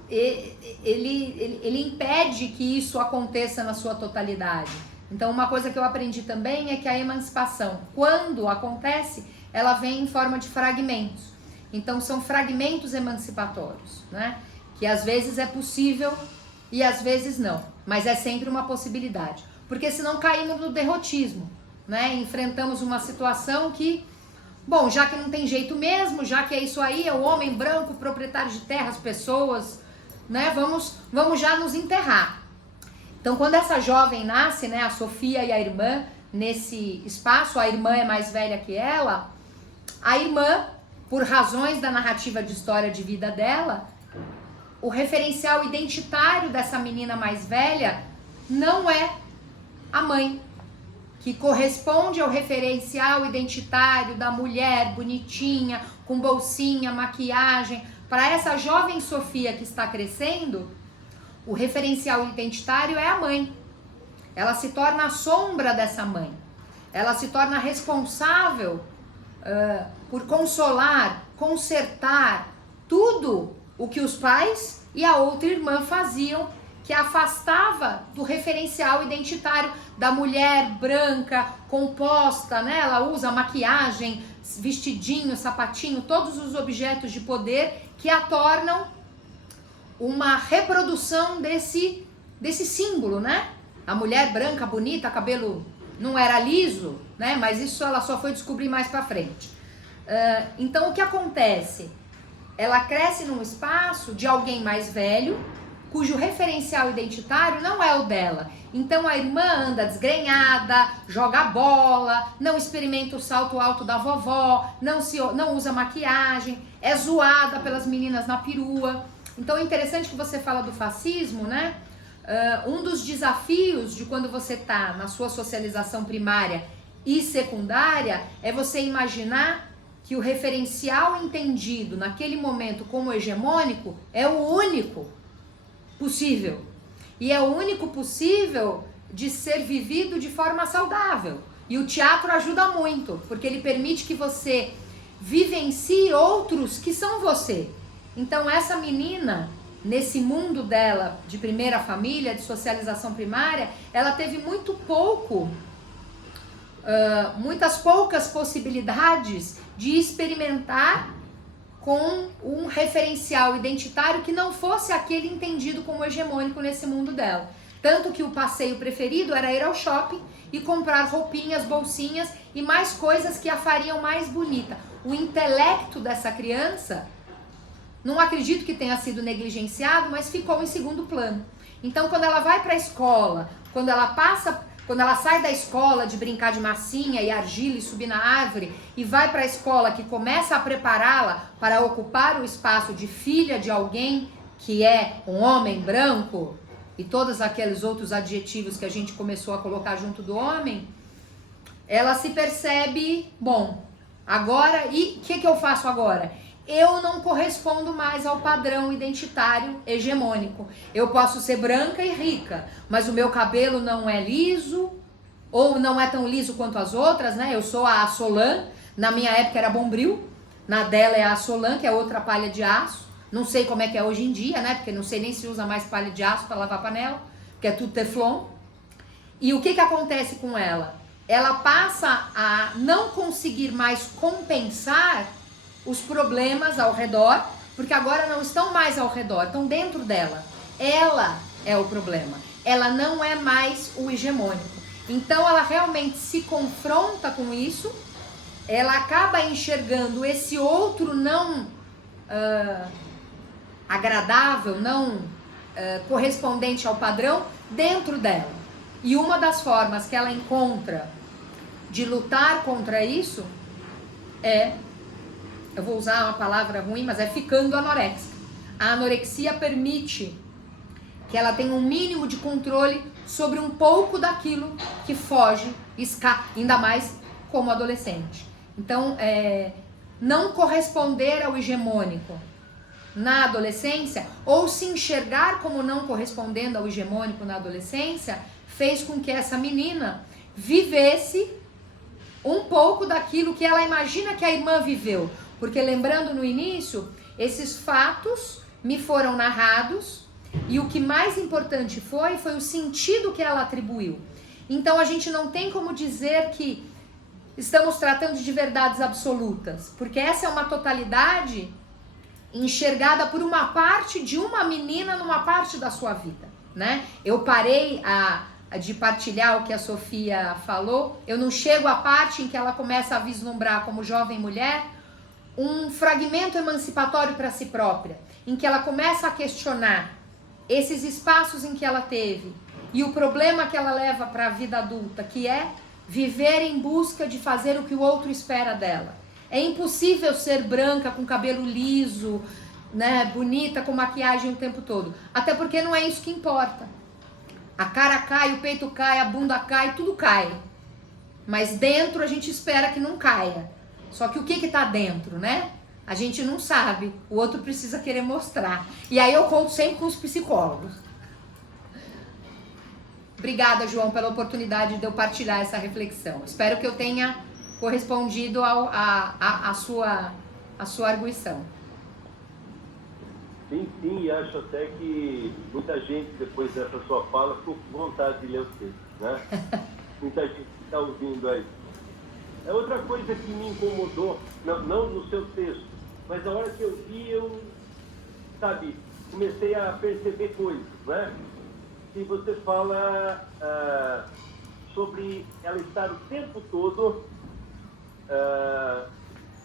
ele impede que isso aconteça na sua totalidade. Então, uma coisa que eu aprendi também é que a emancipação, quando acontece, ela vem em forma de fragmentos. Então, são fragmentos emancipatórios, né? que às vezes é possível e às vezes não, mas é sempre uma possibilidade, porque senão caímos no derrotismo, né? Enfrentamos uma situação que, bom, já que não tem jeito mesmo, já que é isso aí, é o homem branco, proprietário de terras, pessoas, né? Vamos já nos enterrar. Então, quando essa jovem nasce, né, a Sofia e a irmã, nesse espaço, a irmã é mais velha que ela, a irmã, por razões da narrativa de história de vida dela, o referencial identitário dessa menina mais velha não é a mãe, que corresponde ao referencial identitário da mulher bonitinha, com bolsinha, maquiagem. Para essa jovem Sofia que está crescendo, o referencial identitário é a mãe. Ela se torna a sombra dessa mãe. Ela se torna responsável por consolar, consertar tudo o que os pais e a outra irmã faziam, que afastava do referencial identitário da mulher branca, composta, né? Ela usa maquiagem, vestidinho, sapatinho, todos os objetos de poder que a tornam uma reprodução desse símbolo, né? A mulher branca, bonita, cabelo não era liso, né? Mas isso ela só foi descobrir mais pra frente. Então o que acontece? Ela cresce num espaço de alguém mais velho, cujo referencial identitário não é o dela. Então a irmã anda desgrenhada, joga bola, não experimenta o salto alto da vovó, não usa maquiagem, é zoada pelas meninas na perua. Então é interessante que você fala do fascismo, né? Um dos desafios de quando você está na sua socialização primária e secundária é você imaginar que o referencial entendido naquele momento como hegemônico é o único possível. E é o único possível de ser vivido de forma saudável. E o teatro ajuda muito, porque ele permite que você vivencie outros que são você. Então essa menina, nesse mundo dela de primeira família, de socialização primária, ela teve muitas poucas possibilidades de experimentar com um referencial identitário que não fosse aquele entendido como hegemônico nesse mundo dela. Tanto que o passeio preferido era ir ao shopping e comprar roupinhas, bolsinhas e mais coisas que a fariam mais bonita. O intelecto dessa criança, não acredito que tenha sido negligenciado, mas ficou em segundo plano. Então, quando ela vai para a escola, quando ela sai da escola de brincar de massinha e argila e subir na árvore e vai para a escola que começa a prepará-la para ocupar o espaço de filha de alguém que é um homem branco e todos aqueles outros adjetivos que a gente começou a colocar junto do homem, ela se percebe, bom, agora, e o que eu faço agora? Eu não correspondo mais ao padrão identitário hegemônico. Eu posso ser branca e rica, mas o meu cabelo não é liso, ou não é tão liso quanto as outras, né? Eu sou a Assolan, na minha época era Bombril, na dela é a Assolan, que é outra palha de aço. Não sei como é que é hoje em dia, né? Porque não sei nem se usa mais palha de aço para lavar panela, porque é tudo teflon. E o que acontece com ela? Ela passa a não conseguir mais compensar os problemas ao redor, porque agora não estão mais ao redor, estão dentro dela. Ela é o problema. Ela não é mais o hegemônico. Então ela realmente se confronta com isso, ela acaba enxergando esse outro não agradável, não correspondente ao padrão dentro dela. E uma das formas que ela encontra de lutar contra isso é, eu vou usar uma palavra ruim, mas é ficando anoréxica. A anorexia permite que ela tenha um mínimo de controle sobre um pouco daquilo que foge, escapa, ainda mais como adolescente. Então, não corresponder ao hegemônico na adolescência, ou se enxergar como não correspondendo ao hegemônico na adolescência, fez com que essa menina vivesse um pouco daquilo que ela imagina que a irmã viveu. Porque lembrando no início, esses fatos me foram narrados e o que mais importante foi o sentido que ela atribuiu. Então a gente não tem como dizer que estamos tratando de verdades absolutas, porque essa é uma totalidade enxergada por uma parte de uma menina numa parte da sua vida, né? Eu parei de partilhar o que a Sofia falou, eu não chego à parte em que ela começa a vislumbrar como jovem mulher um fragmento emancipatório para si própria, em que ela começa a questionar esses espaços em que ela teve e o problema que ela leva para a vida adulta, que é viver em busca de fazer o que o outro espera dela. É impossível ser branca, com cabelo liso, né, bonita, com maquiagem o tempo todo. Até porque não é isso que importa. A cara cai, o peito cai, a bunda cai, tudo cai. Mas dentro a gente espera que não caia. Só que o que tá dentro, né? A gente não sabe. O outro precisa querer mostrar. E aí eu conto sempre com os psicólogos. Obrigada, João, pela oportunidade de eu partilhar essa reflexão. Espero que eu tenha correspondido à sua arguição. Sim, e acho até que muita gente, depois dessa sua fala, ficou com vontade de ler o texto, né? Muita gente que está ouvindo aí. É outra coisa que me incomodou, não no seu texto, mas a hora que eu vi, comecei a perceber coisas, né? E você fala sobre ela estar o tempo todo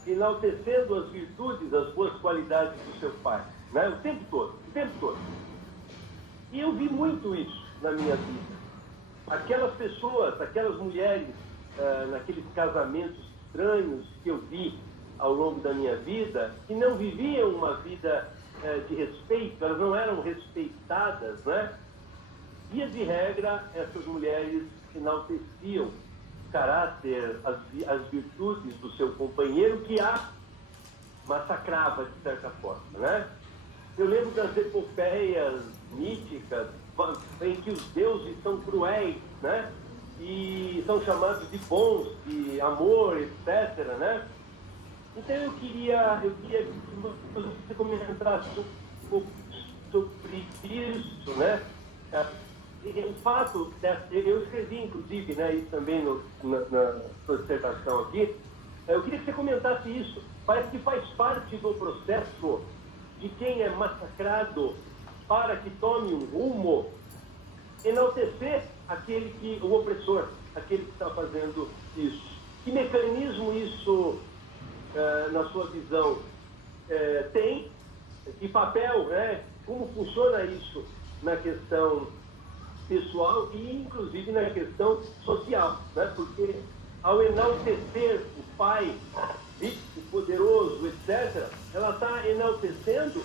enaltecendo as virtudes, as boas qualidades do seu pai, né? O tempo todo. E eu vi muito isso na minha vida. Aquelas pessoas, aquelas mulheres, naqueles casamentos estranhos que eu vi ao longo da minha vida, que não viviam uma vida de respeito, elas não eram respeitadas, né? Via de regra, essas mulheres enalteciam o caráter, as virtudes do seu companheiro, que a massacrava de certa forma, né? Eu lembro das epopeias míticas em que os deuses são cruéis, né? E são chamados de bons, de amor, etc., né? Então eu queria que você comentasse um pouco sobre isso, né? O fato, eu escrevi inclusive, né, isso também na sua dissertação aqui, eu queria que você comentasse isso. Parece que faz parte do processo de quem é massacrado para que tome um rumo, enaltecer o opressor, aquele que está fazendo isso. Que mecanismo isso, na sua visão, tem? Que papel, né? Como funciona isso na questão pessoal e, inclusive, na questão social, né? Porque, ao enaltecer o pai, rico, poderoso, etc., ela está enaltecendo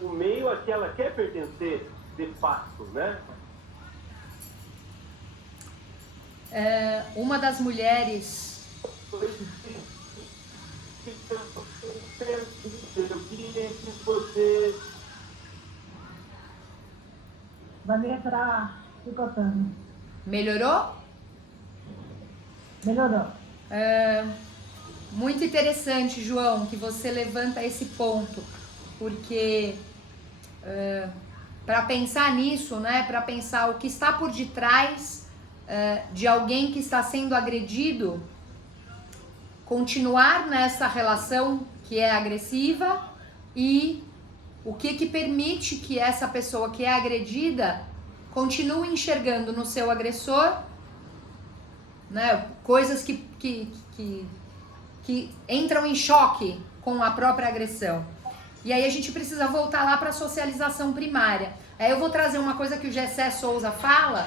o meio a que ela quer pertencer, de fato, né? Uma das mulheres... Eu queria que você... Vanessa picotando. Melhorou? Melhorou. Muito interessante, João, que você levanta esse ponto, porque para pensar nisso, né, para pensar o que está por detrás de alguém que está sendo agredido, continuar nessa relação que é agressiva e o que permite que essa pessoa que é agredida continue enxergando no seu agressor, né, coisas que entram em choque com a própria agressão. E aí a gente precisa voltar lá para a socialização primária. Aí eu vou trazer uma coisa que o Gessé Souza fala,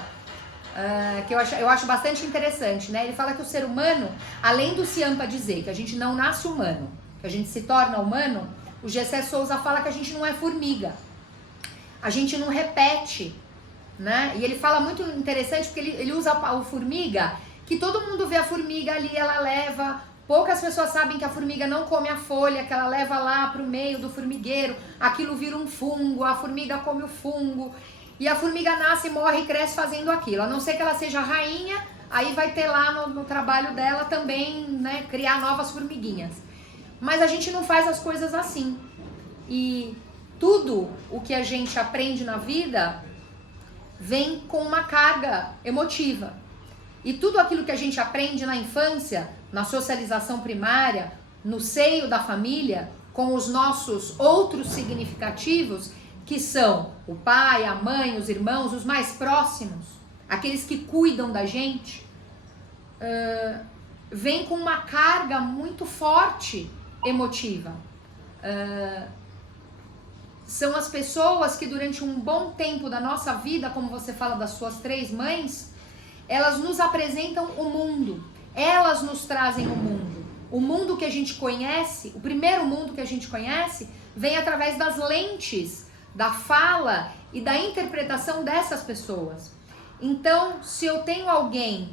que eu acho bastante interessante, né? Ele fala que o ser humano, além do Ciampa dizer que a gente não nasce humano, que a gente se torna humano, o Gessé Souza fala que a gente não é formiga. A gente não repete, né? E ele fala muito interessante porque ele usa o formiga, que todo mundo vê a formiga ali, ela leva... Poucas pessoas sabem que a formiga não come a folha, que ela leva lá para o meio do formigueiro, aquilo vira um fungo, a formiga come o fungo, e a formiga nasce, morre e cresce fazendo aquilo. A não ser que ela seja rainha, aí vai ter lá no trabalho dela também, né, criar novas formiguinhas. Mas a gente não faz as coisas assim. E tudo o que a gente aprende na vida vem com uma carga emotiva. E tudo aquilo que a gente aprende na infância, na socialização primária, no seio da família, com os nossos outros significativos, que são o pai, a mãe, os irmãos, os mais próximos, aqueles que cuidam da gente, vem com uma carga muito forte emotiva. São as pessoas que durante um bom tempo da nossa vida, como você fala das suas 3 mães, elas nos apresentam o mundo, elas nos trazem o mundo. O mundo que a gente conhece, o primeiro mundo que a gente conhece, vem através das lentes, da fala e da interpretação dessas pessoas. Então, se eu tenho alguém,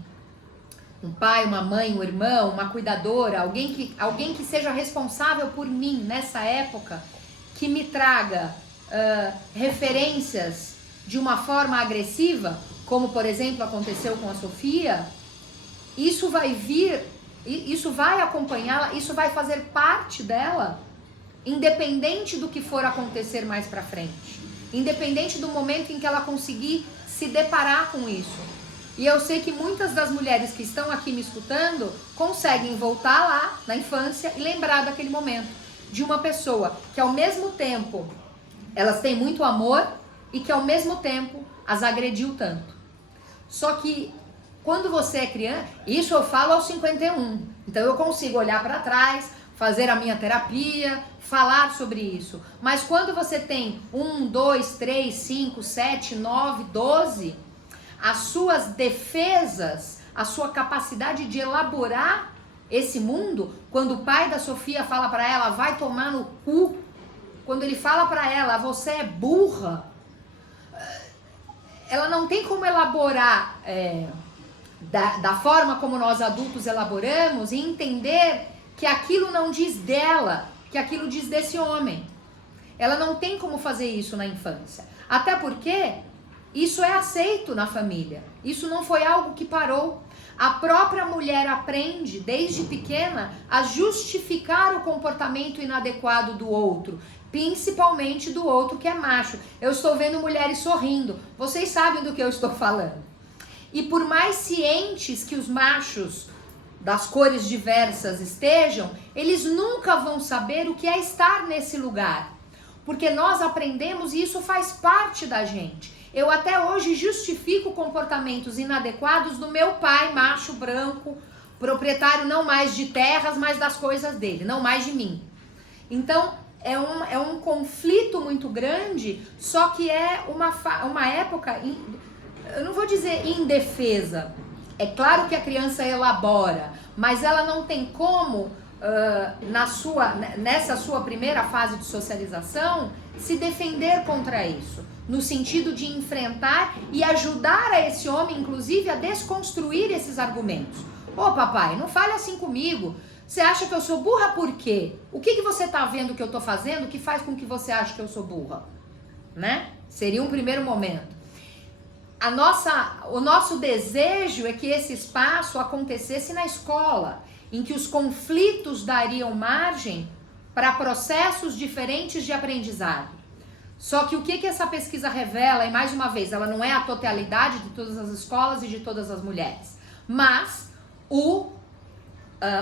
um pai, uma mãe, um irmão, uma cuidadora, alguém que seja responsável por mim nessa época, que me traga referências de uma forma agressiva, como por exemplo aconteceu com a Sofia, isso vai acompanhá-la, isso vai fazer parte dela, independente do que for acontecer mais pra frente, independente do momento em que ela conseguir se deparar com isso. E eu sei que muitas das mulheres que estão aqui me escutando conseguem voltar lá na infância e lembrar daquele momento, de uma pessoa que ao mesmo tempo elas têm muito amor e que ao mesmo tempo as agrediu tanto. Só que quando você é criança, isso eu falo aos 51, então eu consigo olhar para trás, fazer a minha terapia, falar sobre isso. Mas quando você tem 1, 2, 3, 5, 7, 9, 12, as suas defesas, a sua capacidade de elaborar esse mundo, quando o pai da Sofia fala para ela, vai tomar no cu, quando ele fala para ela, você é burra, ela não tem como elaborar da forma como nós adultos elaboramos e entender que aquilo não diz dela, que aquilo diz desse homem. Ela não tem como fazer isso na infância. Até porque isso é aceito na família. Isso não foi algo que parou. A própria mulher aprende, desde pequena, a justificar o comportamento inadequado do outro, principalmente do outro que é macho. Eu estou vendo mulheres sorrindo. Vocês sabem do que eu estou falando. E por mais cientes que os machos das cores diversas estejam, eles nunca vão saber o que é estar nesse lugar. Porque nós aprendemos e isso faz parte da gente. Eu até hoje justifico comportamentos inadequados do meu pai, macho, branco, proprietário não mais de terras, mas das coisas dele, não mais de mim. Então, é um conflito muito grande, só que é uma época, eu não vou dizer indefesa. É claro que a criança elabora, mas ela não tem como, nessa sua primeira fase de socialização, se defender contra isso. No sentido de enfrentar e ajudar a esse homem, inclusive, a desconstruir esses argumentos. Ô papai, não fale assim comigo. Você acha que eu sou burra por quê? O que você tá vendo que eu tô fazendo que faz com que você ache que eu sou burra? Né? Seria um primeiro momento. O nosso desejo é que esse espaço acontecesse na escola, em que os conflitos dariam margem para processos diferentes de aprendizado. Só que o que essa pesquisa revela, e mais uma vez, ela não é a totalidade de todas as escolas e de todas as mulheres, mas o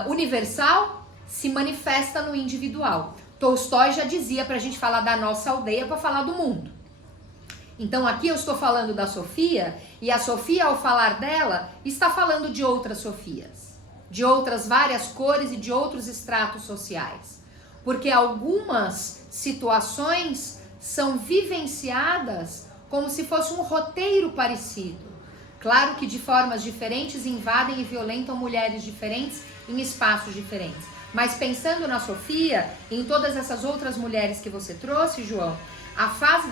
universal se manifesta no individual. Tolstói já dizia para a gente falar da nossa aldeia para falar do mundo. Então aqui eu estou falando da Sofia, e a Sofia, ao falar dela, está falando de outras Sofias, de outras várias cores e de outros estratos sociais. Porque algumas situações são vivenciadas como se fosse um roteiro parecido. Claro que de formas diferentes invadem e violentam mulheres diferentes em espaços diferentes. Mas pensando na Sofia e em todas essas outras mulheres que você trouxe, João, a fase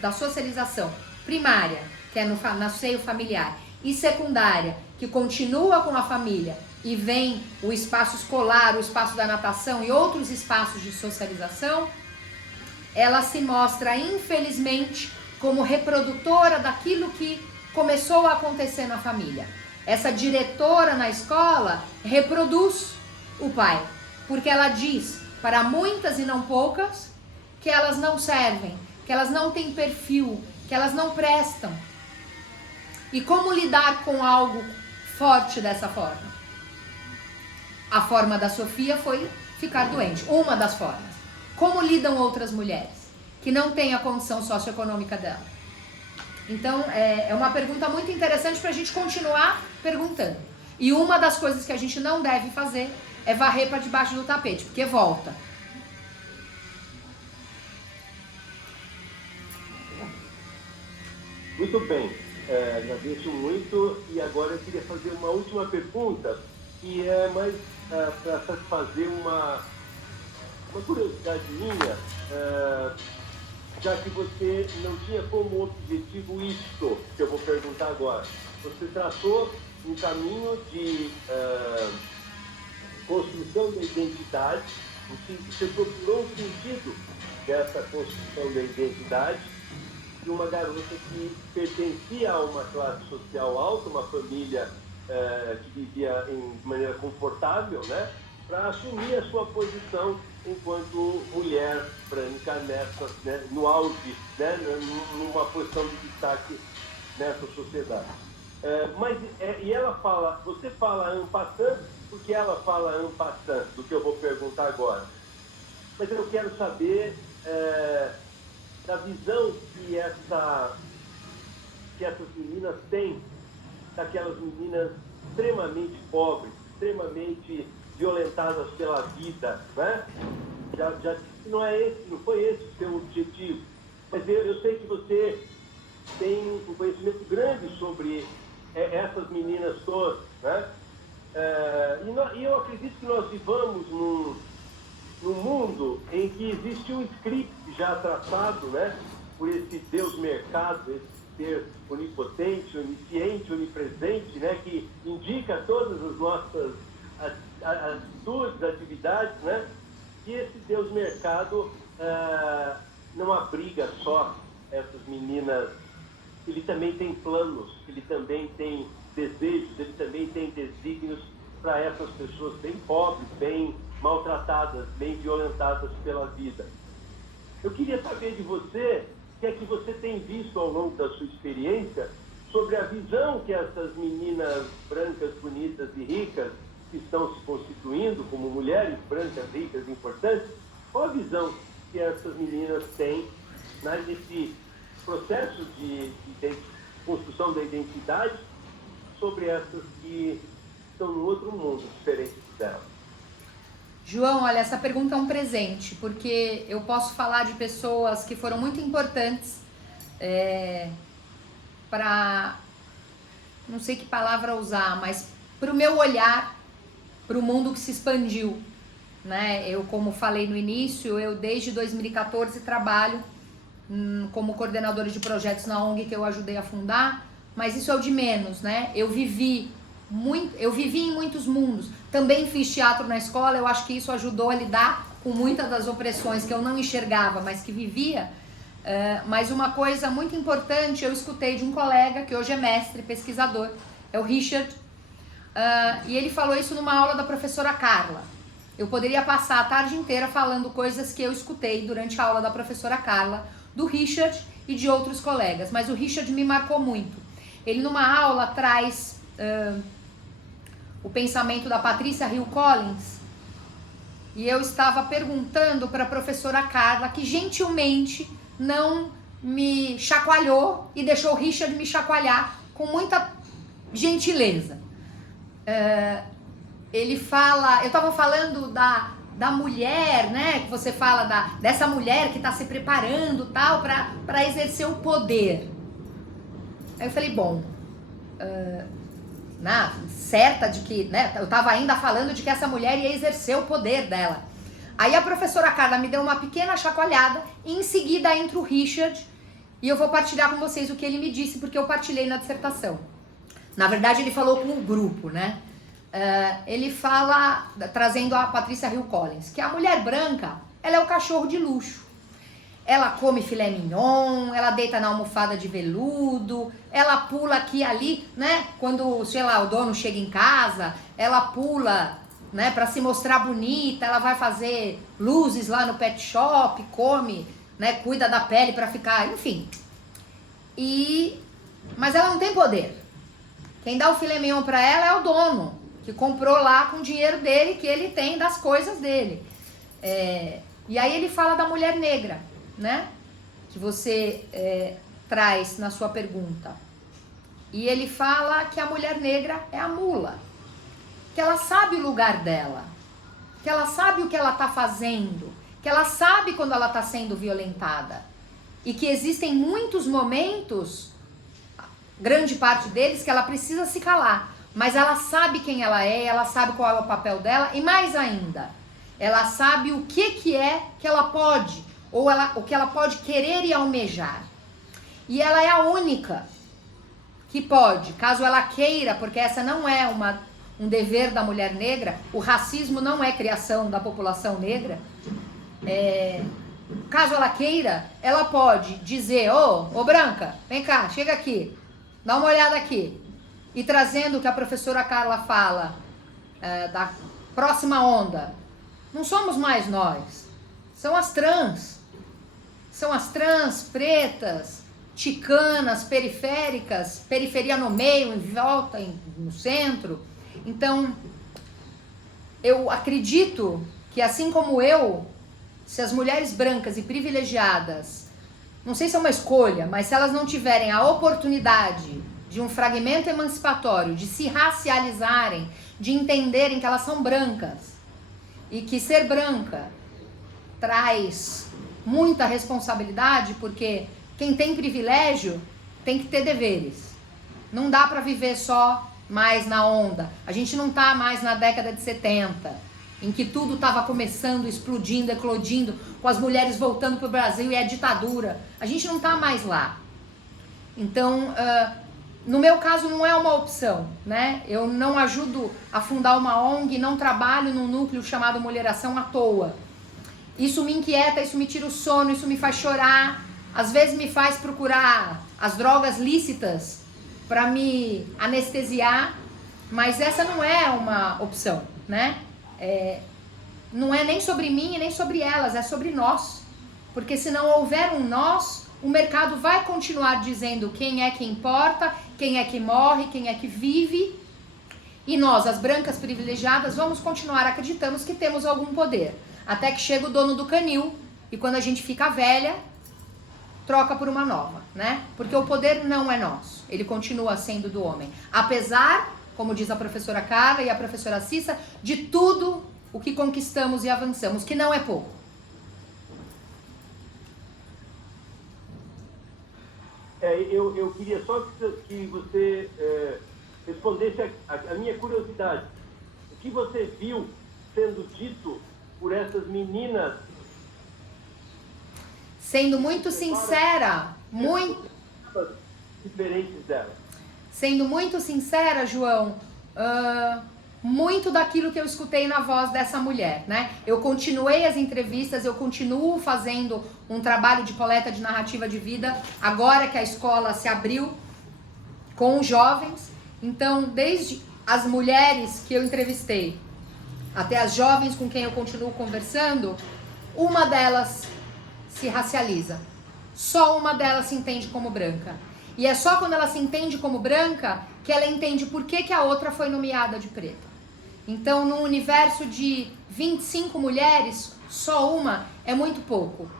da socialização primária, que é no seio familiar, e secundária, que continua com a família, e vem o espaço escolar, o espaço da natação e outros espaços de socialização, ela se mostra, infelizmente, como reprodutora daquilo que começou a acontecer na família. Essa diretora na escola reproduz o pai, porque ela diz para muitas e não poucas que elas não servem, que elas não têm perfil, que elas não prestam. E como lidar com algo forte dessa forma? A forma da Sofia foi ficar doente. Uma das formas. Como lidam outras mulheres que não têm a condição socioeconômica dela? Então, é uma pergunta muito interessante para a gente continuar perguntando. E uma das coisas que a gente não deve fazer é varrer para debaixo do tapete, porque volta. Muito bem, agradeço muito. E agora eu queria fazer uma última pergunta, que é mais para satisfazer uma curiosidade minha, já que você não tinha como objetivo isto que eu vou perguntar agora. Você traçou um caminho de construção da identidade, você procurou o sentido dessa construção da identidade de uma garota que pertencia a uma classe social alta, uma família que vivia de maneira confortável, né, para assumir a sua posição enquanto mulher branca no auge, né, numa posição de destaque nessa sociedade. E ela fala, você fala en passant, porque ela fala en passant, do que eu vou perguntar agora. Mas eu quero saber da visão que essas meninas têm, daquelas meninas extremamente pobres, extremamente violentadas pela vida, né? Já disse que não foi esse o seu objetivo. Mas eu sei que você tem um conhecimento grande sobre essas meninas todas, né? E eu acredito que nós vivamos num mundo em que existe um script já traçado, né, por esse Deus mercado, esse ser onipotente, onisciente, onipresente, né, que indica todas as nossas atitudes, atividades, né, e esse Deus mercado não abriga só essas meninas. Ele também tem planos, ele também tem desejos, ele também tem desígnios para essas pessoas bem pobres, bem maltratadas, bem violentadas pela vida. Eu queria saber de você o que é que você tem visto ao longo da sua experiência sobre a visão que essas meninas brancas, bonitas e ricas que estão se constituindo como mulheres brancas, ricas e importantes, qual a visão que essas meninas têm nesse processo de construção da identidade sobre essas que estão num outro mundo diferente dela? João, olha, essa pergunta é um presente, porque eu posso falar de pessoas que foram muito importantes para, não sei que palavra usar, mas para o meu olhar, para o mundo que se expandiu, né? Eu, como falei no início, eu desde 2014 trabalho como coordenadora de projetos na ONG que eu ajudei a fundar, mas isso é o de menos, né? Eu vivi em muitos mundos, também fiz teatro na escola, eu acho que isso ajudou a lidar com muitas das opressões que eu não enxergava, mas que vivia. Mas uma coisa muito importante eu escutei de um colega que hoje é mestre, pesquisador, é o Richard, e ele falou isso numa aula da professora Carla. Eu poderia passar a tarde inteira falando coisas que eu escutei durante a aula da professora Carla, do Richard e de outros colegas, mas o Richard me marcou muito. Ele numa aula traz o pensamento da Patrícia Hill Collins, e eu estava perguntando para a professora Carla, que gentilmente não me chacoalhou e deixou o Richard me chacoalhar com muita gentileza. Ele fala, eu estava falando da mulher, né, que você fala dessa mulher que está se preparando tal para exercer o poder. Aí eu falei, bom, certa de que, né, eu estava ainda falando de que essa mulher ia exercer o poder dela. Aí a professora Carla me deu uma pequena chacoalhada e em seguida entra o Richard e eu vou partilhar com vocês o que ele me disse, porque eu partilhei na dissertação. Na verdade ele falou com o grupo, né? Ele fala, trazendo a Patrícia Hill Collins, que a mulher branca, ela é o cachorro de luxo. Ela come filé mignon, ela deita na almofada de veludo, ela pula aqui e ali, né? Quando, sei lá, o dono chega em casa, ela pula, né, para se mostrar bonita, ela vai fazer luzes lá no pet shop, come, né, cuida da pele para ficar, enfim. Mas ela não tem poder. Quem dá o filé mignon para ela é o dono. que comprou lá com o dinheiro dele, que ele tem das coisas dele. E aí ele fala da mulher negra, né? Que você traz na sua pergunta. E ele fala que a mulher negra é a mula, que ela sabe o lugar dela, que ela sabe o que ela está fazendo, que ela sabe quando ela está sendo violentada. E que existem muitos momentos, grande parte deles, que ela precisa se calar. Mas ela sabe quem ela é, ela sabe qual é o papel dela, e mais ainda, ela sabe o que é que ela pode, ou o que ela pode querer e almejar. E ela é a única que pode, caso ela queira, porque essa não é um dever da mulher negra, o racismo não é criação da população negra, caso ela queira, ela pode dizer, ô branca, vem cá, chega aqui, dá uma olhada aqui. E trazendo o que a professora Carla fala, da próxima onda, não somos mais nós, são as trans. São as trans, pretas, ticanas, periféricas, periferia no meio, em volta, no centro. Então, eu acredito que assim como eu, se as mulheres brancas e privilegiadas, não sei se é uma escolha, mas se elas não tiverem a oportunidade de um fragmento emancipatório, de se racializarem, de entenderem que elas são brancas e que ser branca traz muita responsabilidade, porque quem tem privilégio tem que ter deveres. Não dá para viver só mais na onda. A gente não tá mais na década de 70, em que tudo estava começando, explodindo, eclodindo, com as mulheres voltando pro Brasil e a ditadura. A gente não tá mais lá. Então, no meu caso, não é uma opção, né? Eu não ajudo a fundar uma ONG, não trabalho num núcleo chamado Mulheração à toa. Isso me inquieta, isso me tira o sono, isso me faz chorar. Às vezes me faz procurar as drogas lícitas para me anestesiar, mas essa não é uma opção, né? Não é nem sobre mim e nem sobre elas, é sobre nós. Porque se não houver um nós, o mercado vai continuar dizendo quem é que importa, quem é que morre, quem é que vive. E nós, as brancas privilegiadas, vamos continuar acreditando que temos algum poder. Até que chega o dono do canil e quando a gente fica velha, troca por uma nova, né? Porque o poder não é nosso, ele continua sendo do homem. Apesar, como diz a professora Carla e a professora Cissa, de tudo o que conquistamos e avançamos, que não é pouco. Eu queria só que você respondesse a minha curiosidade. O que você viu sendo dito por essas meninas? Sendo muito sincera, diferentes delas. Sendo muito sincera, João, muito daquilo que eu escutei na voz dessa mulher, né? Eu continuei as entrevistas, eu continuo fazendo um trabalho de coleta de narrativa de vida, agora que a escola se abriu com os jovens. Então, desde as mulheres que eu entrevistei até as jovens com quem eu continuo conversando, uma delas se racializa. Só uma delas se entende como branca. E é só quando ela se entende como branca que ela entende por que a outra foi nomeada de preta. Então, no universo de 25 mulheres, só uma é muito pouco.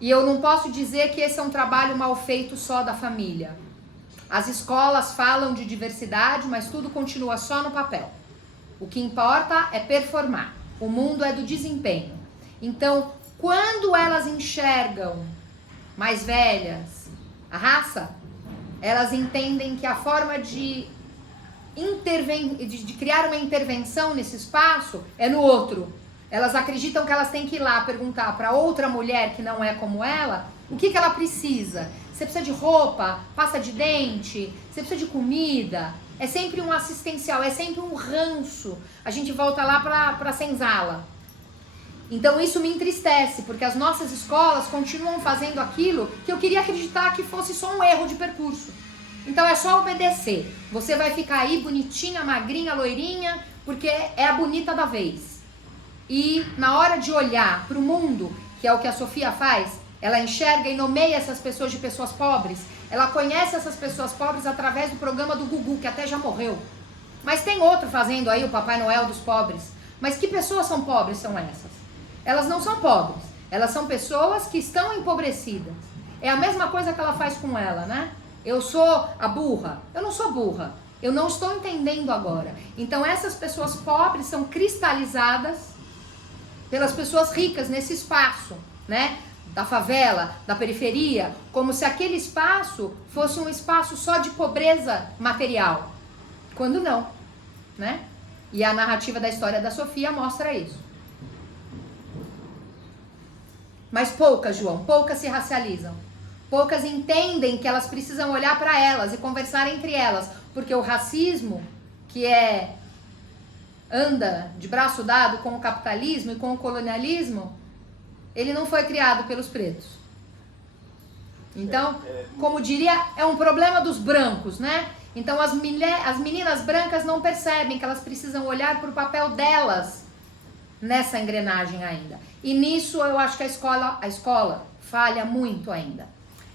E eu não posso dizer que esse é um trabalho mal feito só da família. As escolas falam de diversidade, mas tudo continua só no papel. O que importa é performar. O mundo é do desempenho. Então, quando elas enxergam mais velhas a raça, elas entendem que a forma de criar uma intervenção nesse espaço é no outro. Elas acreditam que elas têm que ir lá perguntar para outra mulher que não é como ela o que ela precisa. Você precisa de roupa, pasta de dente, você precisa de comida. É sempre um assistencial, é sempre um ranço. A gente volta lá para senzala. Então isso me entristece, porque as nossas escolas continuam fazendo aquilo que eu queria acreditar que fosse só um erro de percurso. Então é só obedecer. Você vai ficar aí bonitinha, magrinha, loirinha, porque é a bonita da vez. E na hora de olhar para o mundo, que é o que a Sofia faz, ela enxerga e nomeia essas pessoas de pessoas pobres. Ela conhece essas pessoas pobres através do programa do Gugu, que até já morreu. Mas tem outro fazendo aí o Papai Noel dos pobres. Mas que pessoas são pobres são essas? Elas não são pobres. Elas são pessoas que estão empobrecidas. É a mesma coisa que ela faz com ela, né? Eu sou a burra. Eu não sou burra. Eu não estou entendendo agora. Então essas pessoas pobres são cristalizadas pelas pessoas ricas nesse espaço, né? Da favela, da periferia, como se aquele espaço fosse um espaço só de pobreza material. Quando não, né? E a narrativa da história da Sofia mostra isso. Mas poucas, João, poucas se racializam. Poucas entendem que elas precisam olhar para elas e conversar entre elas, porque o racismo, que anda de braço dado com o capitalismo e com o colonialismo, ele não foi criado pelos pretos. Então, como diria, é um problema dos brancos, né? Então as meninas brancas não percebem que elas precisam olhar para o papel delas nessa engrenagem ainda. E nisso eu acho que a escola falha muito ainda.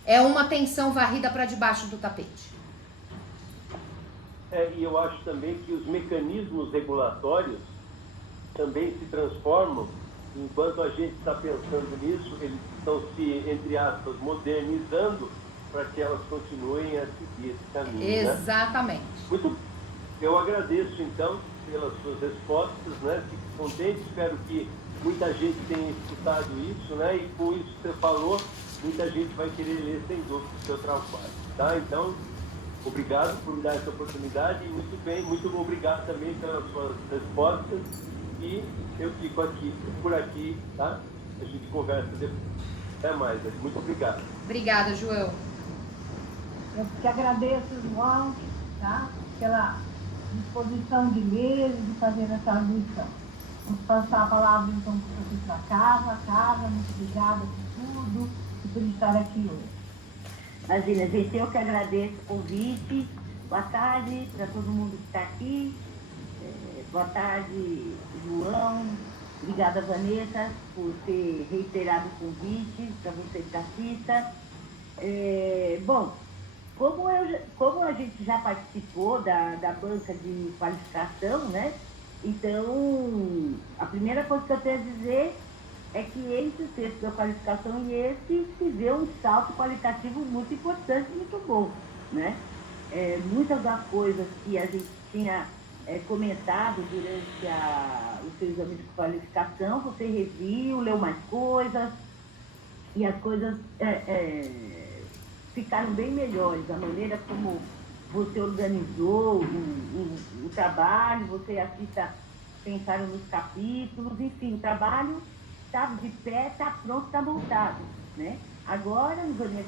É uma tensão varrida para debaixo do tapete. E eu acho também que os mecanismos regulatórios também se transformam. Enquanto a gente está pensando nisso, eles estão se, entre aspas, modernizando para que elas continuem a seguir esse caminho. Exatamente. Né? Muito. Eu agradeço, então, pelas suas respostas, né? Fico contente, espero que muita gente tenha escutado isso, né? E com isso que você falou, muita gente vai querer ler, sem dúvida, o seu trabalho. Tá? Então, obrigado por me dar essa oportunidade e muito obrigado também pelas suas respostas. E eu fico por aqui, tá? A gente conversa depois. Até mais, muito obrigado. Obrigada, João. Eu te agradeço, João, tá? Pela disposição de ler e de fazer essa audição. Vamos passar a palavra então para o professor Casa, muito obrigada por tudo e por estar aqui hoje. Imagina, gente, eu que agradeço o convite. Boa tarde para todo mundo que está aqui. Boa tarde, João. Obrigada, Vanessa, por ter reiterado o convite para você que assista. Bom, como a gente já participou da banca de qualificação, né? Então, a primeira coisa que eu tenho a dizer é que entre o texto da qualificação e esse se vê um salto qualitativo muito importante e muito bom, né? Muitas das coisas que a gente tinha comentado durante o seu exame de qualificação, você reviu, leu mais coisas e as coisas ficaram bem melhores. A maneira como você organizou o trabalho, você e a Cissa pensaram nos capítulos, enfim, o trabalho está de pé, está pronto, está montado, né? Agora,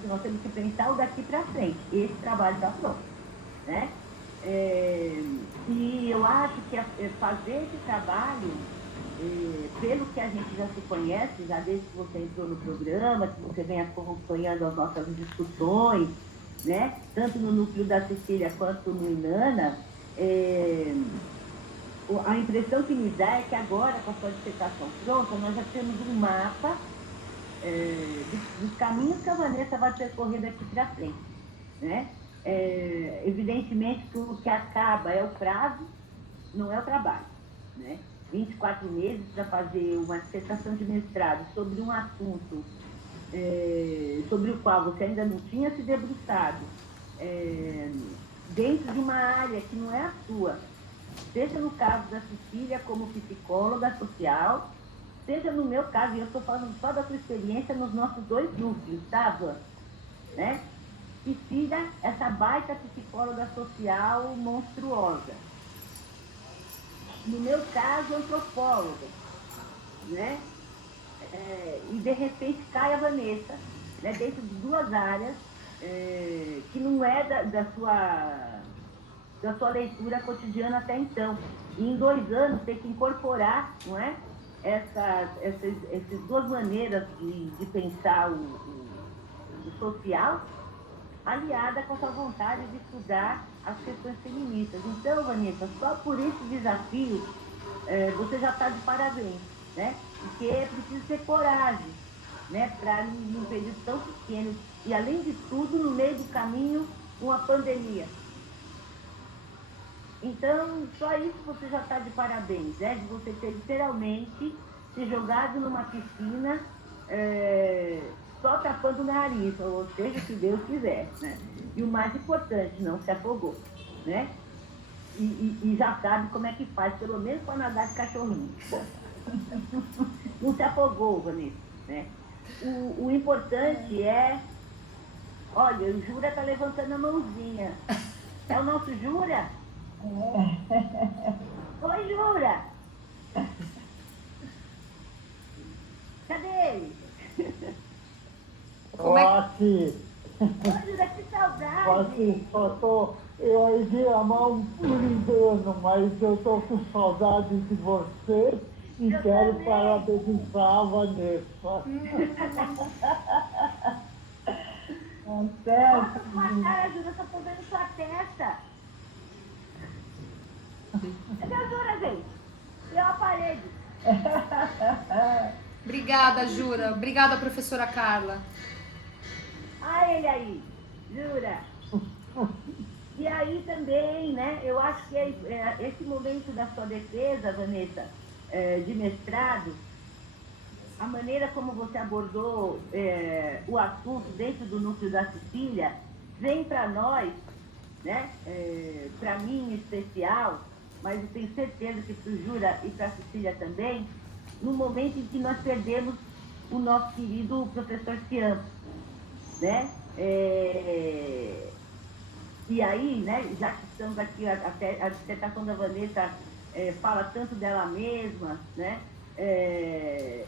nós temos que pensar o daqui para frente. Esse trabalho está pronto, né? E eu acho que fazer esse trabalho, pelo que a gente já se conhece, já desde que você entrou no programa, que você vem acompanhando as nossas discussões, né? Tanto no núcleo da Cecília quanto no Inana, a impressão que me dá é que agora, com a sua dissertação pronta, nós já temos um mapa dos caminhos que a Vanessa vai percorrer daqui para frente, né? Evidentemente que o que acaba é o prazo, não é o trabalho, né? 24 meses para fazer uma dissertação de mestrado sobre um assunto sobre o qual você ainda não tinha se debruçado, dentro de uma área que não é a sua, seja no caso da Cecília como psicóloga social, seja no meu caso, e eu estou falando só da sua experiência nos nossos dois núcleos, tá, Van? Né? Cecília, essa baita psicóloga social monstruosa. No meu caso, antropóloga, né? E de repente cai a Vanessa, né? Dentro de duas áreas que não é da sua leitura cotidiana até então. E em 2 anos tem que incorporar, não é? Essas duas maneiras de pensar o social, aliada com a sua vontade de estudar as questões feministas. Então, Vanessa, só por esse desafio, você já está de parabéns, né? Porque é preciso ter coragem, né? Para, num período tão pequeno, e além de tudo, no meio do caminho, uma pandemia. Então, só isso você já está de parabéns, de você ter literalmente se jogado numa piscina só tapando o nariz, ou seja, se Deus quiser, né? E o mais importante, não se afogou, né? E já sabe como é que faz, pelo menos para nadar de cachorrinho. Bom, não se afogou, Vanessa, né? O importante é... Olha, o Jura está levantando a mãozinha. É o nosso Jura? Oi, Jura! Cadê ele? Aqui, Oi, Jura, que saudade! aqui, eu ia amar por engano, mas eu tô com saudade de você e Eu quero também. parabenizar a Vanessa. Certo. Nossa, sua cara, Jura, eu tô vendo sua testa. Cadê a Jura, gente? Deu a parede. Obrigada, Jura. Obrigada, professora Carla. Ah, ele aí, Jura. E aí também, né, eu acho que esse momento da sua defesa, Vanessa, de mestrado, a maneira como você abordou o assunto dentro do núcleo da Cecília, vem para nós, né, para mim em especial, mas eu tenho certeza que para o Jura e para a Cecília também, no momento em que nós perdemos o nosso querido professor Ciampa, né? E aí, né, já que estamos aqui, a dissertação da Vanessa fala tanto dela mesma, né?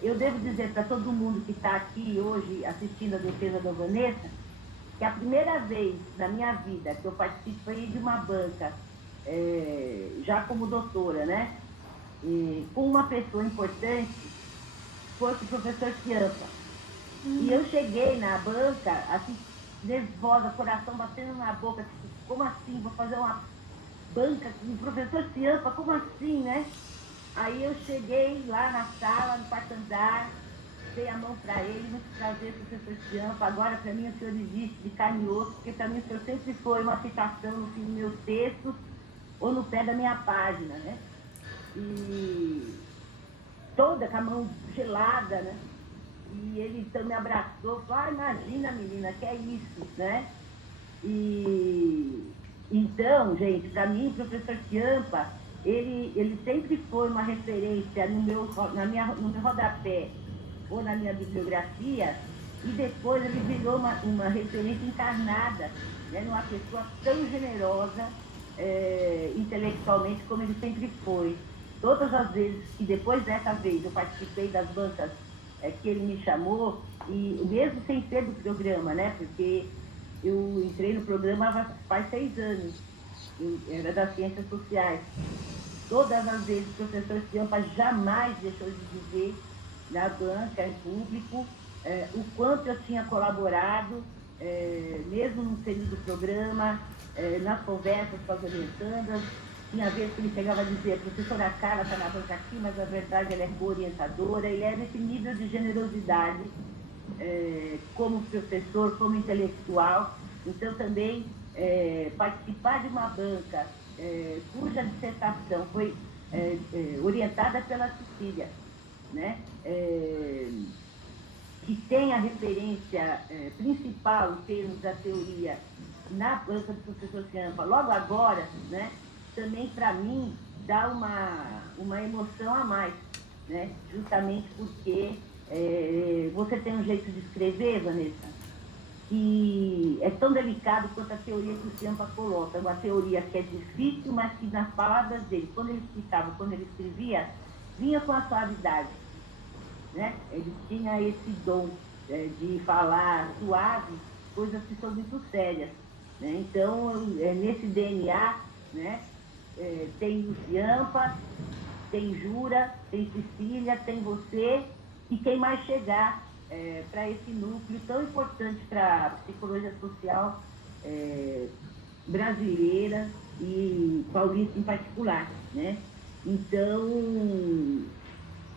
Eu devo dizer para todo mundo que está aqui hoje assistindo a defesa da Vanessa, que a primeira vez na minha vida que eu participei de uma banca, já como doutora, né? Com uma pessoa importante, foi o professor Ciampa. E eu cheguei na banca, assim, nervosa, coração batendo na boca, tipo, como assim? Vou fazer uma banca com o professor Ciampa, como assim, né? Aí eu cheguei lá na sala, no quarto andar, dei a mão para ele, muito prazer, professor Ciampa. Agora, para mim, o senhor existe de carne e osso, porque para mim o senhor sempre foi uma citação no fim dos meus textos ou no pé da minha página, né? E toda com a mão gelada, né? E ele então me abraçou, falou, imagina, menina, que é isso, né? E então, gente, para mim, o professor Ciampa, ele sempre foi uma referência no meu rodapé ou na minha bibliografia, e depois ele virou uma referência encarnada, né, numa pessoa tão generosa intelectualmente como ele sempre foi. Todas as vezes que depois dessa vez eu participei das bancas que ele me chamou, e mesmo sem ser do programa, né, porque eu entrei no programa faz 6 anos, eu era das ciências sociais. Todas as vezes o professor Ciampa jamais deixou de dizer na banca, em público, o quanto eu tinha colaborado, mesmo no período do programa, nas conversas com as orientandas. Tinha vezes que ele chegava a dizer, a professora Carla está na banca aqui, mas na verdade ela é co-orientadora. Ele era esse nível de generosidade como professor, como intelectual. Então também participar de uma banca cuja dissertação foi orientada pela Cecília, né? Que tem a referência principal em termos da teoria na banca do professor Ciampa, logo agora, né? Também para mim dá uma emoção a mais, né? Justamente porque você tem um jeito de escrever, Vanessa, que é tão delicado quanto a teoria que o Ciampa coloca. É uma teoria que é difícil, mas que nas palavras dele, quando ele explicava, quando ele escrevia, vinha com a suavidade, né? Ele tinha esse dom de falar suave, coisas que são muito sérias, né? Então, nesse DNA, né? Tem o Ciampa, tem Jura, tem Cecília, tem você e quem mais chegar para esse núcleo tão importante para a psicologia social brasileira e paulista em particular, né? Então,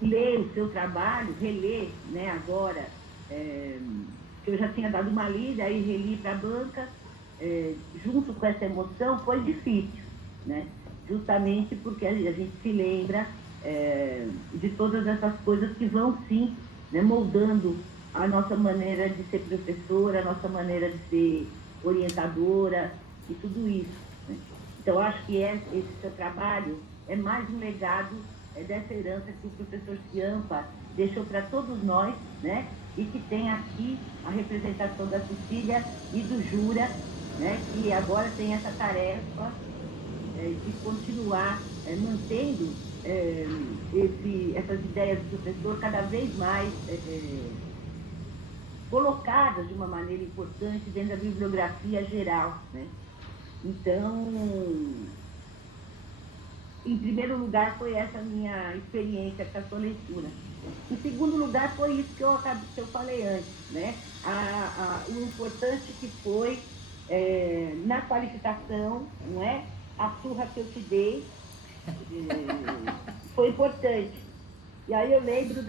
ler o seu trabalho, reler, né, agora, que eu já tinha dado uma lida, aí reli para a banca, junto com essa emoção, foi difícil, né? justamente porque a gente se lembra de todas essas coisas que vão, sim, né, moldando a nossa maneira de ser professora, a nossa maneira de ser orientadora e tudo isso, né? Então, acho que esse seu trabalho é mais um legado dessa herança que o professor Ciampa deixou para todos nós, né? E que tem aqui a representação da Cecília e do Jura, né? Que agora tem essa tarefa de continuar mantendo essas ideias do professor cada vez mais colocadas de uma maneira importante dentro da bibliografia geral, né? Então, em primeiro lugar, foi essa minha experiência com a sua leitura. Em segundo lugar, foi isso que eu falei antes, né? O importante que foi na qualificação, não é? A surra que eu te dei foi importante. E aí eu lembro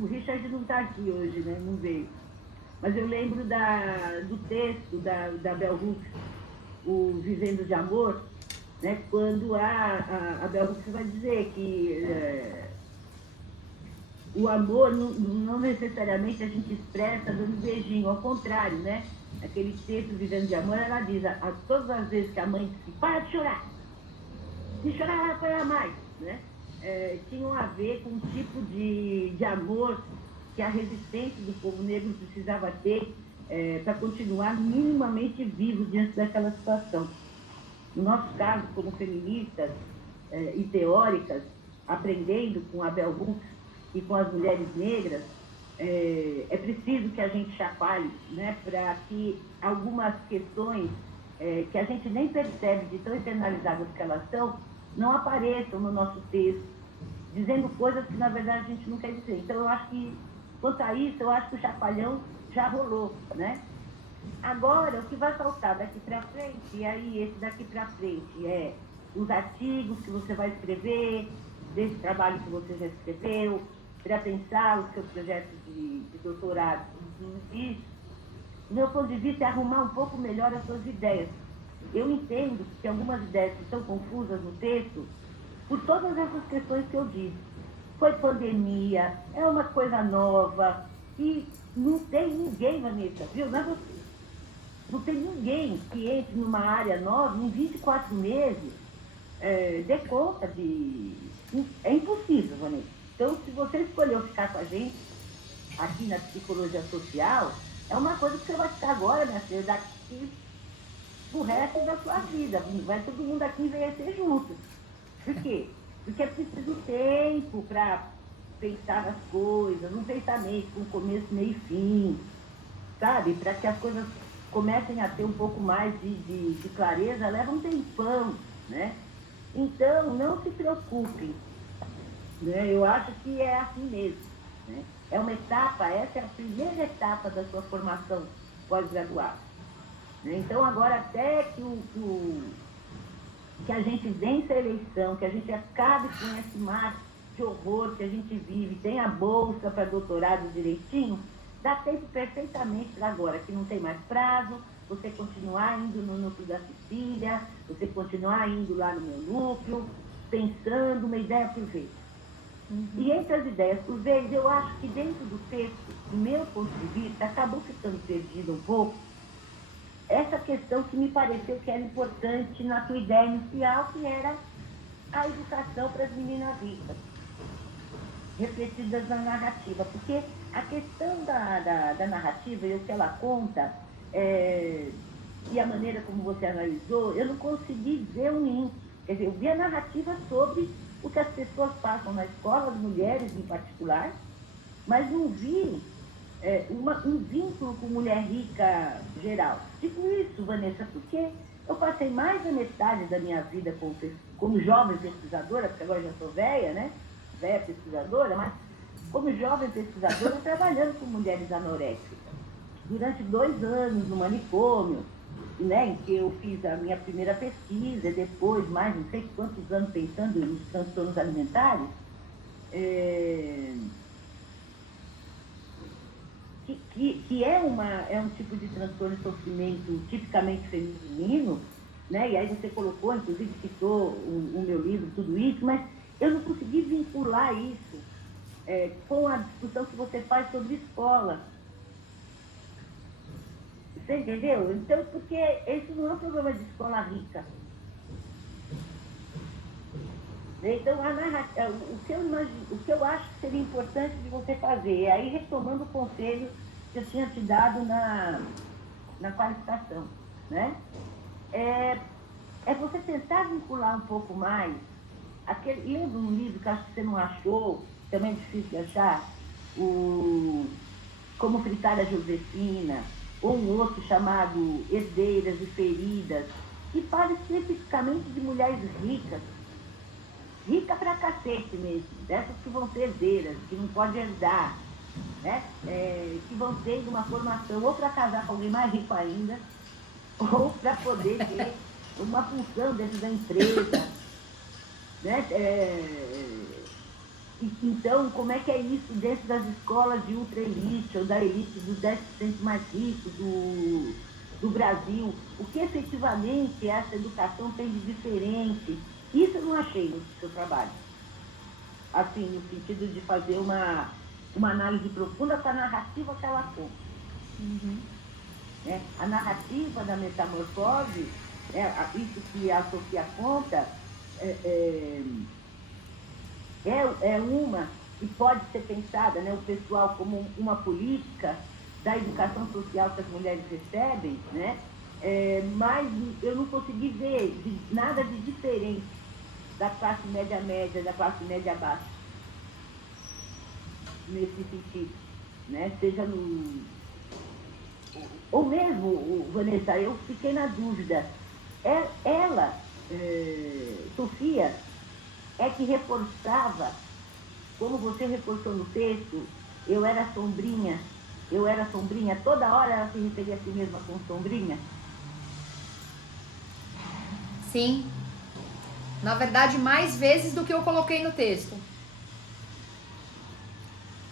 o Richard não está aqui hoje, né? Não veio. Mas eu lembro do texto da Bell Hooks, o Vivendo de Amor, né? Quando a Bell Hooks vai dizer que o amor não necessariamente a gente expressa dando beijinho, ao contrário, né? Aquele texto Vivendo de Amor, ela diz, todas as vezes que a mãe disse, para de chorar, se chorar ela vai apanhar mais, né? Tinham a ver com um tipo de amor que a resistência do povo negro precisava ter para continuar minimamente vivo diante daquela situação. No nosso caso, como feministas e teóricas, aprendendo com a Bell Hooks e com as mulheres negras, é preciso que a gente chacoalhe, né, para que algumas questões que a gente nem percebe de tão internalizadas que elas são, não apareçam no nosso texto, dizendo coisas que, na verdade, a gente não quer dizer. Então, eu acho que, quanto a isso, eu acho que o chacoalhão já rolou, né? Agora, o que vai faltar daqui para frente, e aí esse daqui para frente é os artigos que você vai escrever, desse trabalho que você já escreveu, para pensar os seus projetos de doutorado. E, do meu ponto de vista, é arrumar um pouco melhor as suas ideias. Eu entendo que algumas ideias que estão confusas no texto, por todas essas questões que eu disse. Foi pandemia, é uma coisa nova, e não tem ninguém, Vanessa, viu? Não é você. Não tem ninguém que entre numa área nova, em 24 meses, dê conta de... É impossível, Vanessa. Então, se você escolheu ficar com a gente aqui na psicologia social, é uma coisa que você vai ficar agora, minha filha, daqui pro resto da sua vida. Vai todo mundo aqui envelhecer junto. Por quê? Porque é preciso tempo para pensar nas coisas, um pensamento com começo, meio e fim, sabe? Para que as coisas comecem a ter um pouco mais de clareza, leva um tempão, né? Então, não se preocupem, né? Eu acho que é assim mesmo, né? É uma etapa, essa é a primeira etapa da sua formação pós-graduada, né? Então, agora até que a gente vença a eleição, que a gente acabe com esse mar de horror que a gente vive, tem a bolsa para doutorado direitinho, dá tempo perfeitamente para agora, que não tem mais prazo, você continuar indo no núcleo da Cecília, você continuar indo lá no meu núcleo, pensando uma ideia por vez. E entre as ideias por vez, eu acho que dentro do texto, do meu ponto de vista, acabou ficando perdido um pouco essa questão que me pareceu que era importante na tua ideia inicial, que era a educação para as meninas ricas, refletidas na narrativa. Porque a questão da narrativa e o que ela conta, e a maneira como você analisou, eu não consegui ver um link. Quer dizer, eu vi a narrativa sobre o que as pessoas passam na escola, as mulheres em particular, mas não vi um vínculo com mulher rica geral. Digo isso, Vanessa, porque eu passei mais da metade da minha vida como jovem pesquisadora, porque agora já sou velha, né? Velha pesquisadora, mas como jovem pesquisadora trabalhando com mulheres anoréxicas. Durante 2 anos no manicômio, né, em que eu fiz a minha primeira pesquisa, depois mais não sei quantos anos pensando nos transtornos alimentares, que é um tipo de transtorno e sofrimento tipicamente feminino, né? E aí você colocou, inclusive citou o meu livro, tudo isso, mas eu não consegui vincular isso com a discussão que você faz sobre escola. Você entendeu? Então, porque esse não é um problema de escola rica. Então, o que eu acho que seria importante de você fazer, aí retomando o conselho que eu tinha te dado na qualificação, né? É você tentar vincular um pouco mais, lendo um livro que acho que você não achou, também é difícil de achar, Como Fritar a Josefina, ou um outro chamado Herdeiras e Feridas, que fala especificamente de mulheres ricas, rica pra cacete mesmo, dessas que vão ser herdeiras, que não pode herdar, né? Que vão ter uma formação ou para casar com alguém mais rico ainda, ou para poder ter uma função dentro da empresa, né? Então, como é que é isso dentro das escolas de ultra-elite, ou da elite dos 10% mais ricos do Brasil? O que efetivamente essa educação tem de diferente? Isso eu não achei no seu trabalho. Assim, no sentido de fazer uma análise profunda com a narrativa que ela conta. Uhum. A narrativa da metamorfose, isso que a Sofia conta, é uma que pode ser pensada, né, o pessoal como uma política da educação social que as mulheres recebem, né, mas eu não consegui ver nada de diferente da classe média, da classe média baixa, nesse sentido, né, seja no... Ou mesmo, Vanessa, eu fiquei na dúvida, ela, Sofia, é que reforçava, como você reforçou no texto, eu era sombrinha, toda hora ela se referia a si mesma como sombrinha? Sim. Na verdade, mais vezes do que eu coloquei no texto.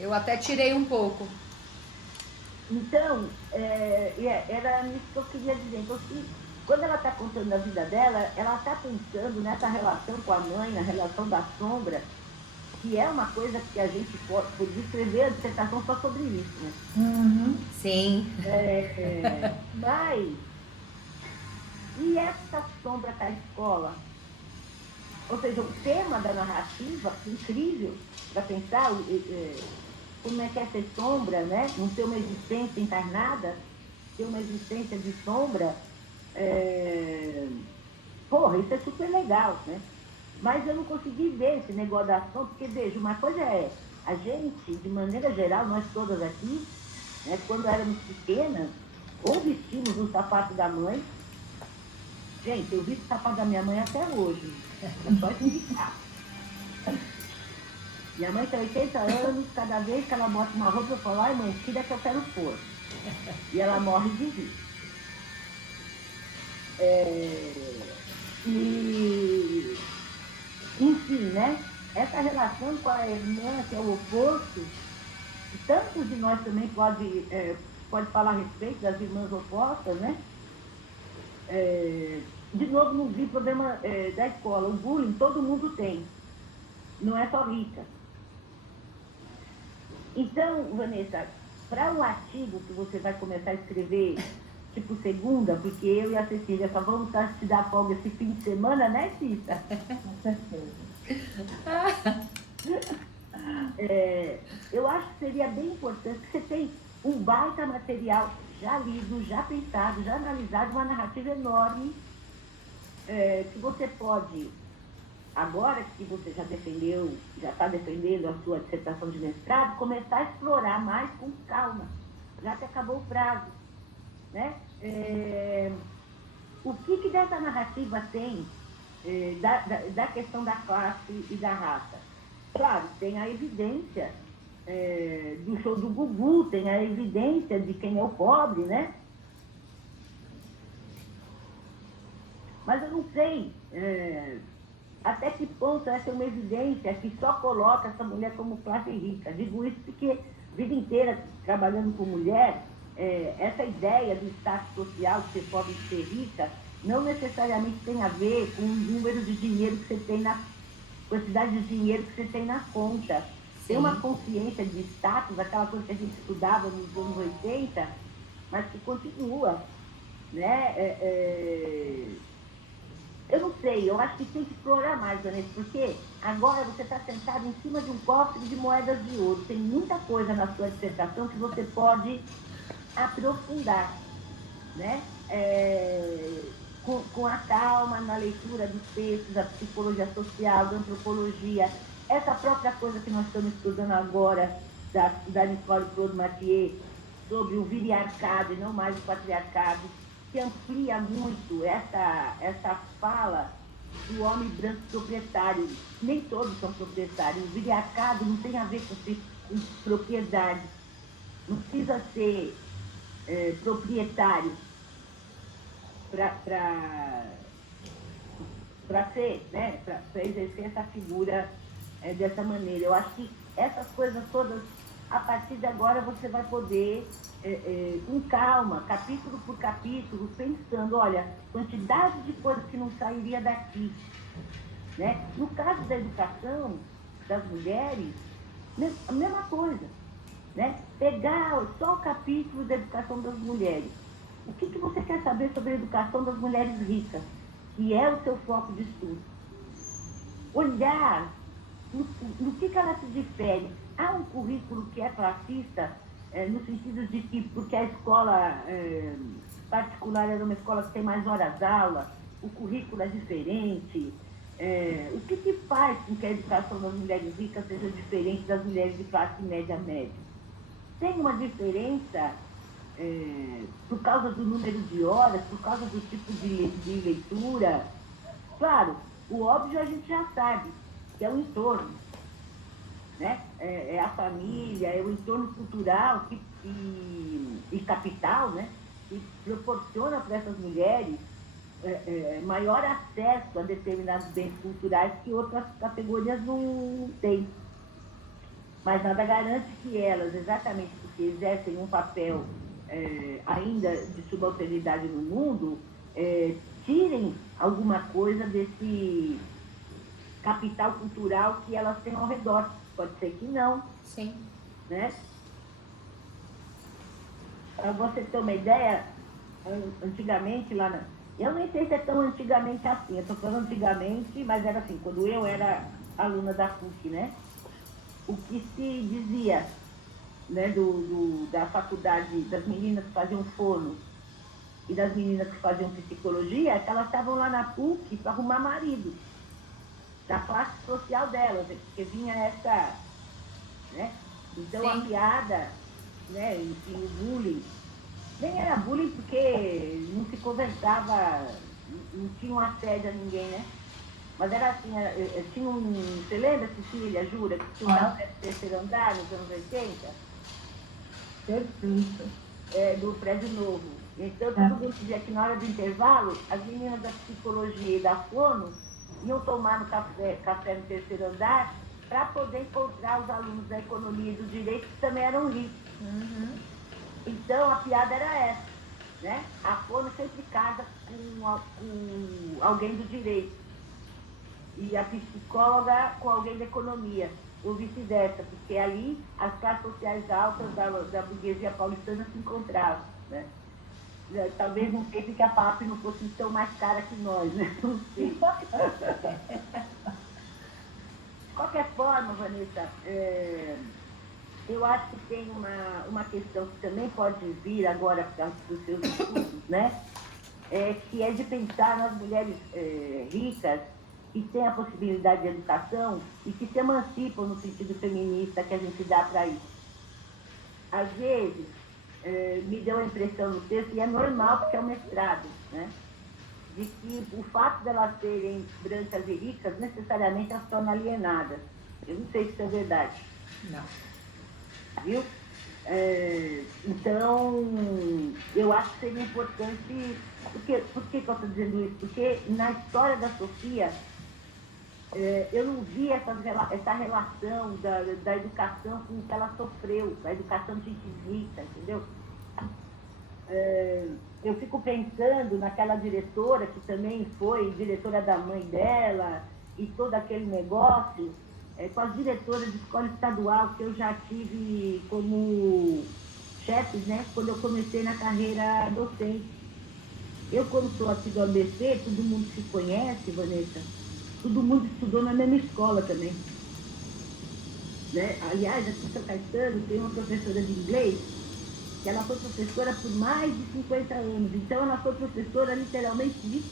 Eu até tirei um pouco. Então, era isso que eu queria dizer. Então, quando ela está contando a vida dela, ela está pensando nessa relação com a mãe, na relação da sombra, que é uma coisa que a gente pode escrever a dissertação só sobre isso, né? Uhum. Sim. Mas, e essa sombra da escola? Ou seja, o tema da narrativa, incrível, para pensar como é que é ser sombra, né? Não ter uma existência encarnada, ter uma existência de sombra, isso é super legal, né? Mas eu não consegui ver esse negócio da sombra, porque, veja, uma coisa a gente, de maneira geral, nós todas aqui, né, quando éramos pequenas, ou vestimos o sapato da mãe. Gente, eu visto o sapato da minha mãe até hoje, é só indicar. Minha mãe tem 80 anos, cada vez que ela bota uma roupa, eu falo, ai mãe, tira que eu quero pôr. E ela morre de rir. Enfim, né? Essa relação com a irmã, que é o oposto, tantos de nós também pode falar a respeito das irmãs opostas, né? De novo, não vi problema da escola. O bullying todo mundo tem, não é só rica. Então, Vanessa, para o artigo que você vai começar a escrever, tipo segunda, porque eu e a Cecília só vamos te dar folga esse fim de semana, né, Cissa? Com certeza. Eu acho que seria bem importante que você tem um baita material já lido, já pensado, já analisado, uma narrativa enorme, que você pode, agora que você já está defendendo a sua dissertação de mestrado, começar a explorar mais com calma, já que acabou o prazo, né? O que dessa narrativa tem da questão da classe e da raça? Claro, tem a evidência do show do Gugu, tem a evidência de quem é o pobre, né? Mas eu não sei até que ponto essa é uma evidência que só coloca essa mulher como classe rica. Digo isso porque a vida inteira trabalhando com mulher, essa ideia do status social de ser pobre e de ser rica não necessariamente tem a ver com o número de dinheiro que você tem na quantidade de dinheiro que você tem na conta. Tem uma consciência de status, aquela coisa que a gente estudava nos anos 80, mas que continua, né? Eu não sei, eu acho que tem que explorar mais, Vanessa, porque agora você está sentado em cima de um cofre de moedas de ouro. Tem muita coisa na sua dissertação que você pode aprofundar, né? Com a calma na leitura dos textos, da psicologia social, da antropologia, essa própria coisa que nós estamos estudando agora, da Nicole Claude-Mathieu, sobre o viriarcado e não mais o patriarcado, que amplia muito essa fala do homem branco proprietário. Nem todos são proprietários. O viriarcado não tem a ver com propriedade. Não precisa ser proprietário para ser, né, para exercer essa figura dessa maneira. Eu acho que essas coisas todas, a partir de agora, você vai poder, com calma, capítulo por capítulo, pensando, olha, quantidade de coisas que não sairia daqui. Né? No caso da educação das mulheres, a mesma coisa. Né? Pegar só o capítulo da educação das mulheres. O que você quer saber sobre a educação das mulheres ricas, que é o seu foco de estudo? Olhar no que ela se difere. Há um currículo que é classista, no sentido de que, porque a escola particular era uma escola que tem mais horas-aula, o currículo é diferente. O que faz com que a educação das mulheres ricas seja diferente das mulheres de classe média-média? Tem uma diferença por causa do número de horas, por causa do tipo de leitura. Claro, o óbvio a gente já sabe, que é o entorno, né? É a família, é o entorno cultural e capital, né? Que proporciona para essas mulheres maior acesso a determinados bens culturais que outras categorias não têm. Mas nada garante que elas, exatamente porque exercem um papel ainda de subalternidade no mundo, tirem alguma coisa desse capital cultural que elas têm ao redor. Pode ser que não. Sim. Né? Para você ter uma ideia, antigamente lá na... Eu nem sei se é tão antigamente assim, eu estou falando antigamente, mas era assim, quando eu era aluna da PUC, né? O que se dizia, né, da faculdade, das meninas que faziam fono e das meninas que faziam psicologia, é que elas estavam lá na PUC para arrumar marido, da classe social delas, porque vinha essa, né? Então Sim. a piada, né, enfim, o bullying, nem era bullying porque não se conversava, não tinha um assédio a ninguém, né? Mas era assim, tinha você lembra, Cecília, Jura, que tinha um terceiro andar nos anos 80? Perfeito. Do prédio novo. Então, todo mundo dizia que na hora do intervalo, as meninas da psicologia e da fono iam tomar no café no terceiro andar para poder encontrar os alunos da economia e do direito que também eram ricos. Uhum. Então, a piada era essa, né? A fono sempre casa com alguém do direito e a psicóloga com alguém da economia, ou vice-versa, porque ali as classes sociais altas da burguesia paulistana se encontravam, né? Talvez não sei que a PAP não fosse tão mais cara que nós, né? Não sei. De qualquer forma, Vanessa, eu acho que tem uma questão que também pode vir agora para os seus estudos, né? Que é de pensar nas mulheres ricas que têm a possibilidade de educação e que se emancipam no sentido feminista que a gente dá para isso. Às vezes, me deu a impressão no texto, e é normal porque é um mestrado, né? De que o fato de elas serem brancas e ricas, necessariamente as torna alienadas. Eu não sei se isso é verdade. Não. Viu? Então, eu acho que seria importante... Por que eu estou dizendo isso? Porque na história da Sofia, eu não vi essa relação da educação com o que ela sofreu, da educação de gente rica, entendeu? eu fico pensando naquela diretora, que também foi diretora da mãe dela, e todo aquele negócio, com as diretoras de escola estadual que eu já tive como chefes, né, quando eu comecei na carreira docente. Eu, quando sou aqui do ABC, todo mundo se conhece, Vanessa, todo mundo estudou na mesma escola também. Né? Aliás, aqui em São Caetano tem uma professora de inglês, que ela foi professora por mais de 50 anos. Então, ela foi professora, literalmente, de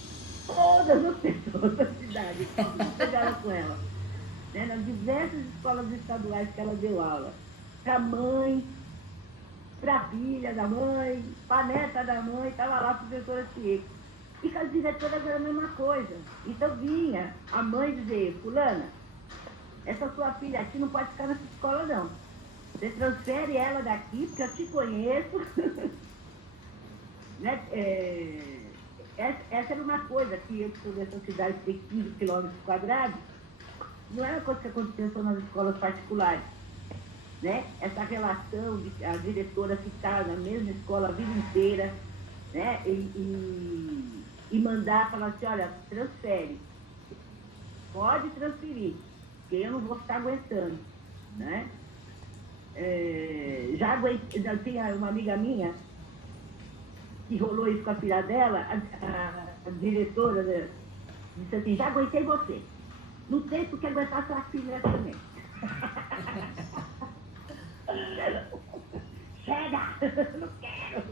todas as pessoas da cidade que pegaram com ela. Né? Nas diversas escolas estaduais que ela deu aula. Para a mãe, para a filha da mãe, para a neta da mãe, estava lá a professora Chico. E com as diretoras era a mesma coisa. Então, vinha a mãe dizer, fulana, essa sua filha aqui não pode ficar nessa escola, não. Você transfere ela daqui, porque eu te conheço. Né? Essa era uma coisa que eu, que sou dessa cidade, tem 15 quilômetros quadrados, não era uma coisa que acontecia só nas escolas particulares. Né? Essa relação de a diretora ficar na mesma escola a vida inteira, né? E mandar, falar assim, olha, transfere. Pode transferir, porque eu não vou ficar aguentando. Né? Já tinha uma amiga minha que rolou isso com a filha dela, a diretora, né, disse assim, já aguentei você. Não tem porque aguentar sua filha também. Chega! Não quero!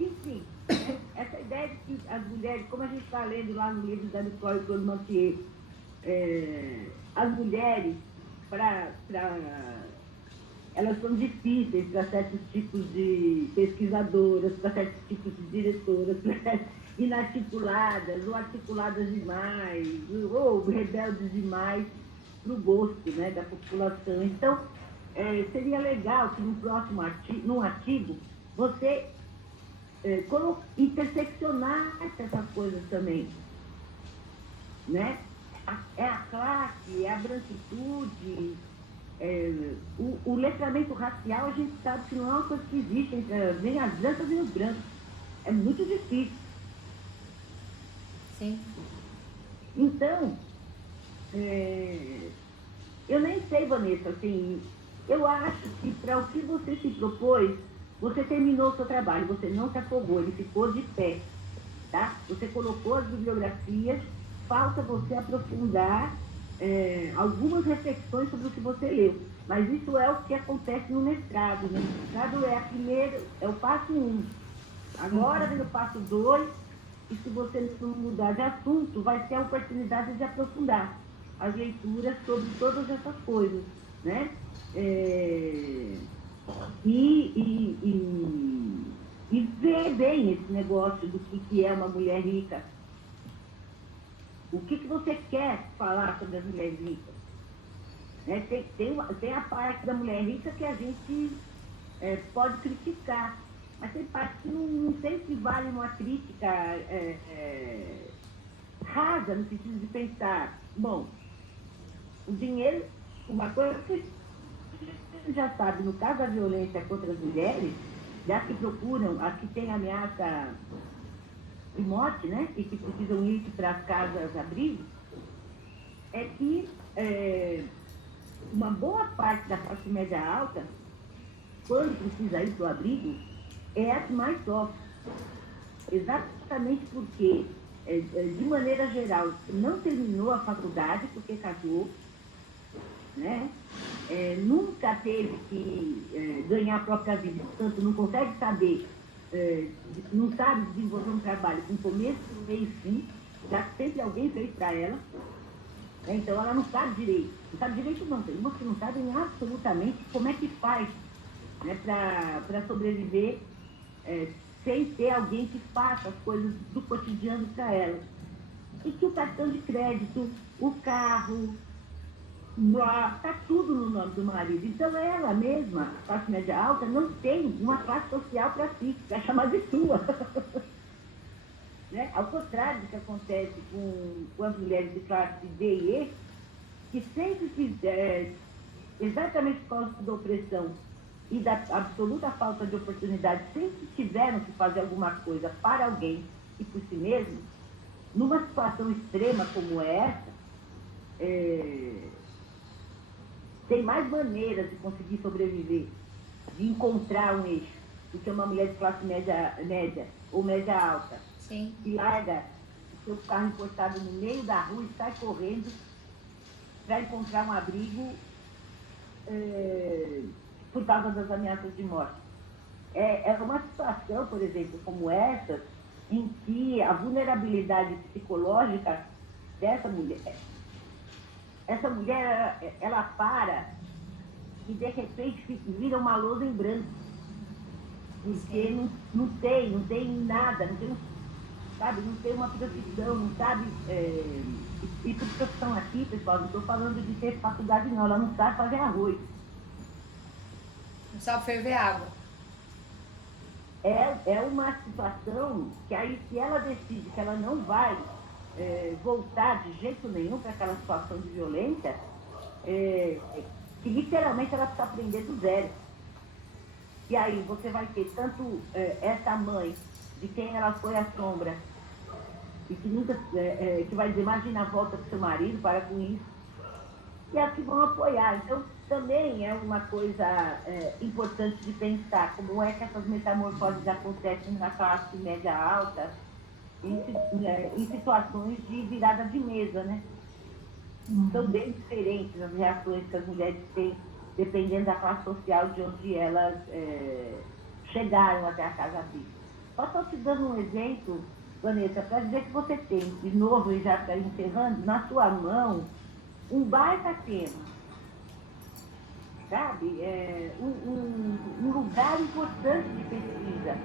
Enfim, né, essa ideia de que as mulheres, como a gente está lendo lá no livro da Nicole Colmantier, as mulheres, elas são difíceis para certos tipos de pesquisadoras, para certos tipos de diretoras, inarticuladas, ou articuladas demais, ou rebeldes demais para o gosto, né, da população. Então, seria legal que no próximo artigo, você interseccionasse essas coisas também. Né? É a classe, é a branquitude, o letramento racial, a gente sabe que não é uma coisa que existe entre nem as brancas nem os brancos. É muito difícil. Sim. Então, eu nem sei, Vanessa, assim, eu acho que para o que você se propôs, você terminou o seu trabalho, você não se afogou, ele ficou de pé. Tá? Você colocou as bibliografias, falta você aprofundar algumas reflexões sobre o que você leu. Mas isso é o que acontece no mestrado. Né? O mestrado é o passo 1. Agora vem o passo 2, e se você não mudar de assunto, vai ter a oportunidade de aprofundar as leituras sobre todas essas coisas. Né? E ver bem esse negócio do que é uma mulher rica. O que você quer falar sobre as mulheres ricas? Né? Tem a parte da mulher rica que a gente pode criticar, mas tem parte que não sei se vale uma crítica rasa, no sentido de pensar, bom, o dinheiro, uma coisa que você já sabe, no caso da violência contra as mulheres, das que procuram, as que têm ameaça de morte, né, e que precisam ir para as casas abrigo, é que uma boa parte da classe média alta, quando precisa ir para o abrigo, é a que mais sofre. Exatamente porque, de maneira geral, não terminou a faculdade porque casou, né? Nunca teve que ganhar a própria vida, portanto, não consegue saber, não sabe desenvolver um trabalho com começo, meio e fim, já que sempre alguém fez para ela. Então, ela não sabe direito. Não sabe direito, não. Tem umas que não sabem absolutamente como é que faz, né, para sobreviver sem ter alguém que faça as coisas do cotidiano para ela. E que o cartão de crédito, o carro, está tudo no nome do marido. Então, ela mesma, classe média alta, não tem uma classe social para si, que é chamada de sua. Né? Ao contrário do que acontece com as mulheres de classe D e E, que sempre exatamente por causa da opressão, e da absoluta falta de oportunidade, sempre tiveram que fazer alguma coisa para alguém e por si mesmo, numa situação extrema como essa, tem mais maneiras de conseguir sobreviver, de encontrar um eixo, do que uma mulher de classe média ou média alta, Sim. que larga o seu carro importado no meio da rua e sai correndo para encontrar um abrigo por causa das ameaças de morte. É uma situação, por exemplo, como essa, em que a vulnerabilidade psicológica dessa mulher, essa mulher, ela para e de repente vira uma lousa em branco, porque não tem nada, não tem, sabe, não tem uma profissão, não sabe, e por profissão aqui, pessoal, não estou falando de ter faculdade não, ela não sabe fazer arroz. Não sabe ferver água. É uma situação que aí, se ela decide que ela não vai voltar de jeito nenhum para aquela situação de violência, que literalmente ela precisa aprender do zero. E aí você vai ter tanto essa mãe, de quem ela foi a sombra, e que nunca, que vai dizer, imagina, volta para o seu marido, para com isso, e as que vão apoiar. Então, também é uma coisa importante de pensar como é que essas metamorfoses acontecem na classe média alta, em situações de virada de mesa, né? São bem diferentes as reações que as mulheres têm, dependendo da classe social de onde elas chegaram até a Casa Abrigo. Só estou te dando um exemplo, Vanessa, para dizer que você tem, de novo, e já está encerrando, na sua mão, um baita tema, sabe? Um lugar importante de pesquisa.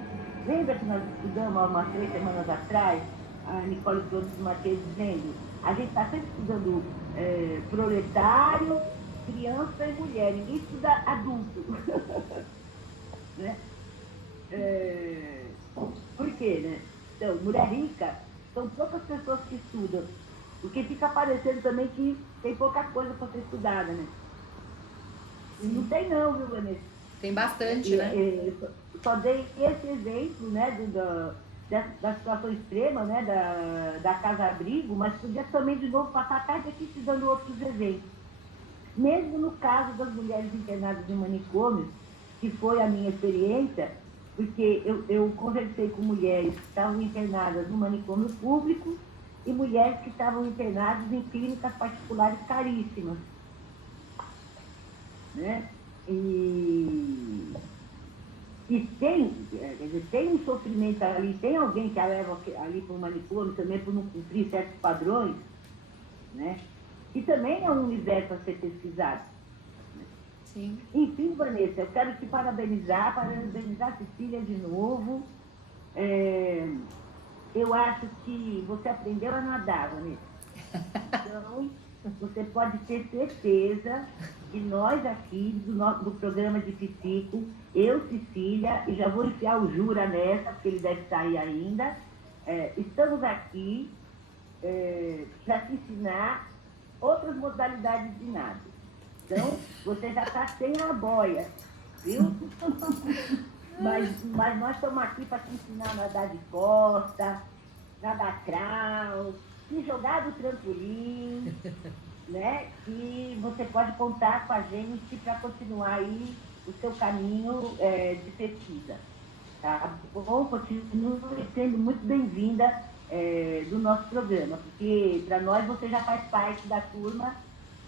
Lembra que nós estudamos há umas 3 semanas atrás, a Nicole Flores Marques dizendo, a gente está sempre estudando proletário, criança e mulher, ninguém estuda adulto. Né? Por quê, né? Então, mulher rica, são poucas pessoas que estudam, porque fica parecendo também que tem pouca coisa para ser estudada, né? Não tem não, viu, Vanessa? Tem bastante, né? Só dei esse exemplo, né, da situação extrema, né, da casa-abrigo, mas podia também, de novo, passar a tarde aqui te dando outros exemplos. Mesmo no caso das mulheres internadas em manicômios, que foi a minha experiência, porque eu conversei com mulheres que estavam internadas no manicômio público e mulheres que estavam internadas em clínicas particulares caríssimas. Né? E tem um sofrimento ali, tem alguém que a leva ali para o manicômio também por não cumprir certos padrões, né? Que também é um universo a ser pesquisado. Sim. Enfim, Vanessa, eu quero te parabenizar a Cecília de novo. Eu acho que você aprendeu a nadar, Vanessa. Então, você pode ter certeza que nós aqui, do programa de Psico, eu, Cecília, e já vou enfiar o Jura nessa, porque ele deve sair ainda, estamos aqui para te ensinar outras modalidades de nado. Então, você já está sem a boia, viu? mas nós estamos aqui para te ensinar a nadar de costa, nadar crawl, se jogar do trampolim, né? E você pode contar com a gente para continuar aí o seu caminho de pesquisa. Tá bom? Continue sendo muito bem-vinda do nosso programa, porque para nós você já faz parte da turma,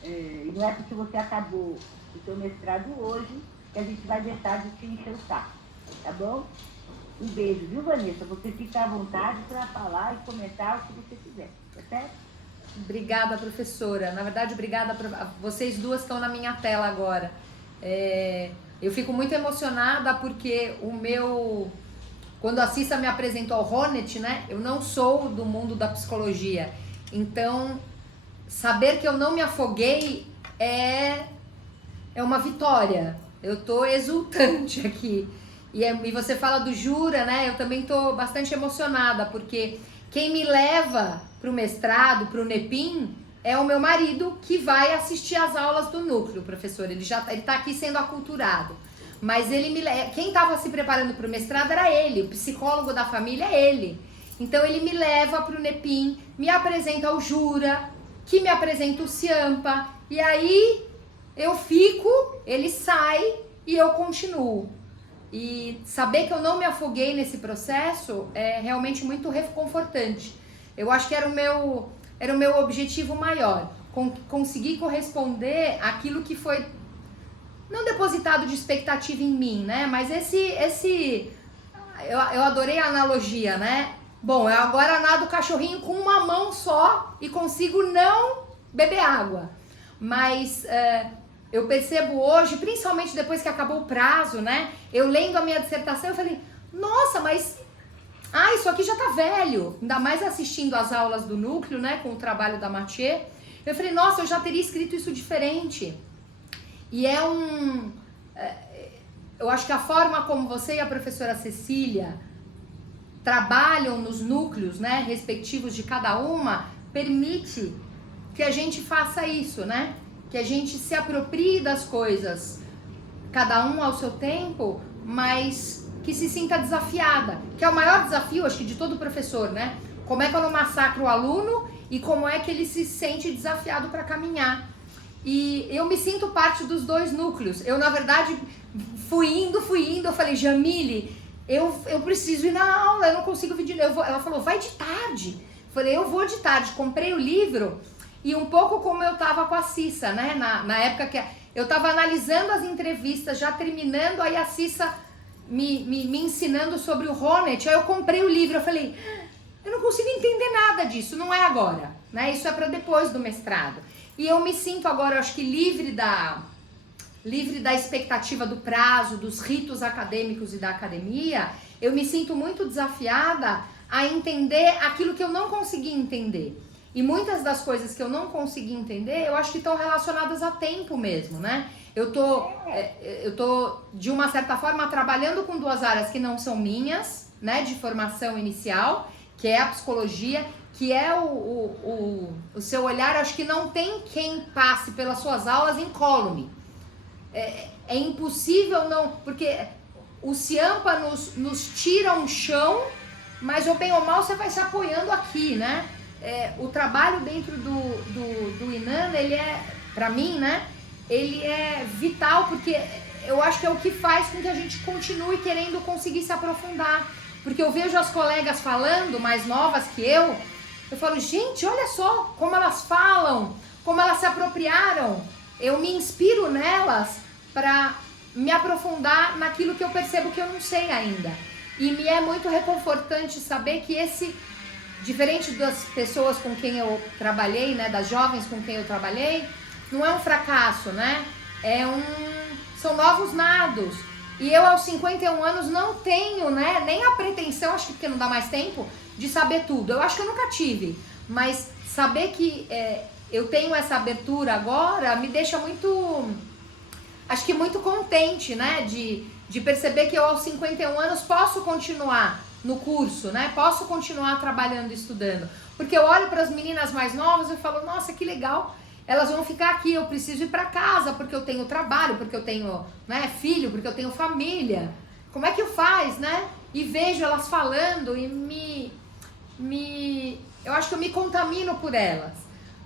e não é porque você acabou o seu mestrado hoje que a gente vai deixar de te encher o saco, tá bom? Um beijo, viu, Vanessa? Você fica à vontade para falar e comentar o que você quiser, tá certo? Obrigada, professora. Na verdade, obrigada a vocês duas estão na minha tela agora. Eu fico muito emocionada porque quando a Cissa me apresentou ao Hornet, né? Eu não sou do mundo da psicologia. Então, saber que eu não me afoguei é uma vitória. Eu tô exultante aqui. E você fala do Jura, né? Eu também tô bastante emocionada, porque quem me leva pro mestrado, pro NEPIM, é o meu marido, que vai assistir às aulas do núcleo, professor. Ele tá aqui sendo aculturado. Mas quem estava se preparando para o mestrado era ele, o psicólogo da família é ele. Então ele me leva para o NEPIM, me apresenta o Jura, que me apresenta o Ciampa, e aí eu fico, ele sai e eu continuo. E saber que eu não me afoguei nesse processo é realmente muito reconfortante. Eu acho que era o meu objetivo maior, conseguir corresponder àquilo que foi não depositado de expectativa em mim, né? Mas eu adorei a analogia, né? Bom, eu agora nado o cachorrinho com uma mão só e consigo não beber água. Mas eu percebo hoje, principalmente depois que acabou o prazo, né? Eu lendo a minha dissertação, eu falei, nossa, mas isso aqui já tá velho. Ainda mais assistindo as aulas do núcleo, né? Com o trabalho da Mathieu. Eu falei, nossa, eu já teria escrito isso diferente. E eu acho que a forma como você e a professora Cecília trabalham nos núcleos, né, respectivos de cada uma, permite que a gente faça isso, né? Que a gente se aproprie das coisas, cada um ao seu tempo, mas que se sinta desafiada, que é o maior desafio, acho que, de todo professor, né? Como é que eu não massacro o aluno e como é que ele se sente desafiado para caminhar. E eu me sinto parte dos dois núcleos. Eu, na verdade, fui indo, eu falei, Jamile, eu preciso ir na aula, eu não consigo vir de novo. Ela falou, vai de tarde. Eu falei, eu vou de tarde. Comprei o livro e um pouco como eu tava com a Cissa, né? Na época que eu tava analisando as entrevistas, já terminando, aí a Cissa me ensinando sobre o Honneth, aí eu comprei o livro, eu falei, eu não consigo entender nada disso, não é agora, né? Isso é para depois do mestrado. E eu me sinto agora, eu acho que livre da expectativa do prazo, dos ritos acadêmicos e da academia, eu me sinto muito desafiada a entender aquilo que eu não consegui entender. E muitas das coisas que eu não consegui entender, eu acho que estão relacionadas a tempo mesmo, né? Eu tô, de uma certa forma, trabalhando com duas áreas que não são minhas, né? De formação inicial, que é a psicologia, que é o seu olhar. Acho que não tem quem passe pelas suas aulas incólume. É impossível não, porque o Ciampa nos tira um chão, mas ou bem ou mal você vai se apoiando aqui, né? O trabalho dentro do INAN, ele é, pra mim, né? Ele é vital, porque eu acho que é o que faz com que a gente continue querendo conseguir se aprofundar. Porque eu vejo as colegas falando, mais novas que eu falo, gente, olha só como elas falam, como elas se apropriaram. Eu me inspiro nelas para me aprofundar naquilo que eu percebo que eu não sei ainda. E me é muito reconfortante saber que diferente das pessoas com quem eu trabalhei, né, das jovens com quem eu trabalhei, não é um fracasso, né? São novos nados. E eu, aos 51 anos, não tenho, né, nem a pretensão, acho que porque não dá mais tempo, de saber tudo. Eu acho que eu nunca tive. Mas saber que eu tenho essa abertura agora me deixa muito, acho que muito contente, né? De perceber que eu, aos 51 anos, posso continuar no curso, né? Posso continuar trabalhando e estudando. Porque eu olho para as meninas mais novas e falo, nossa, que legal. Elas vão ficar aqui, eu preciso ir para casa, porque eu tenho trabalho, porque eu tenho, né, filho, porque eu tenho família. Como é que faz, né? E vejo elas falando e eu acho que eu me contamino por elas.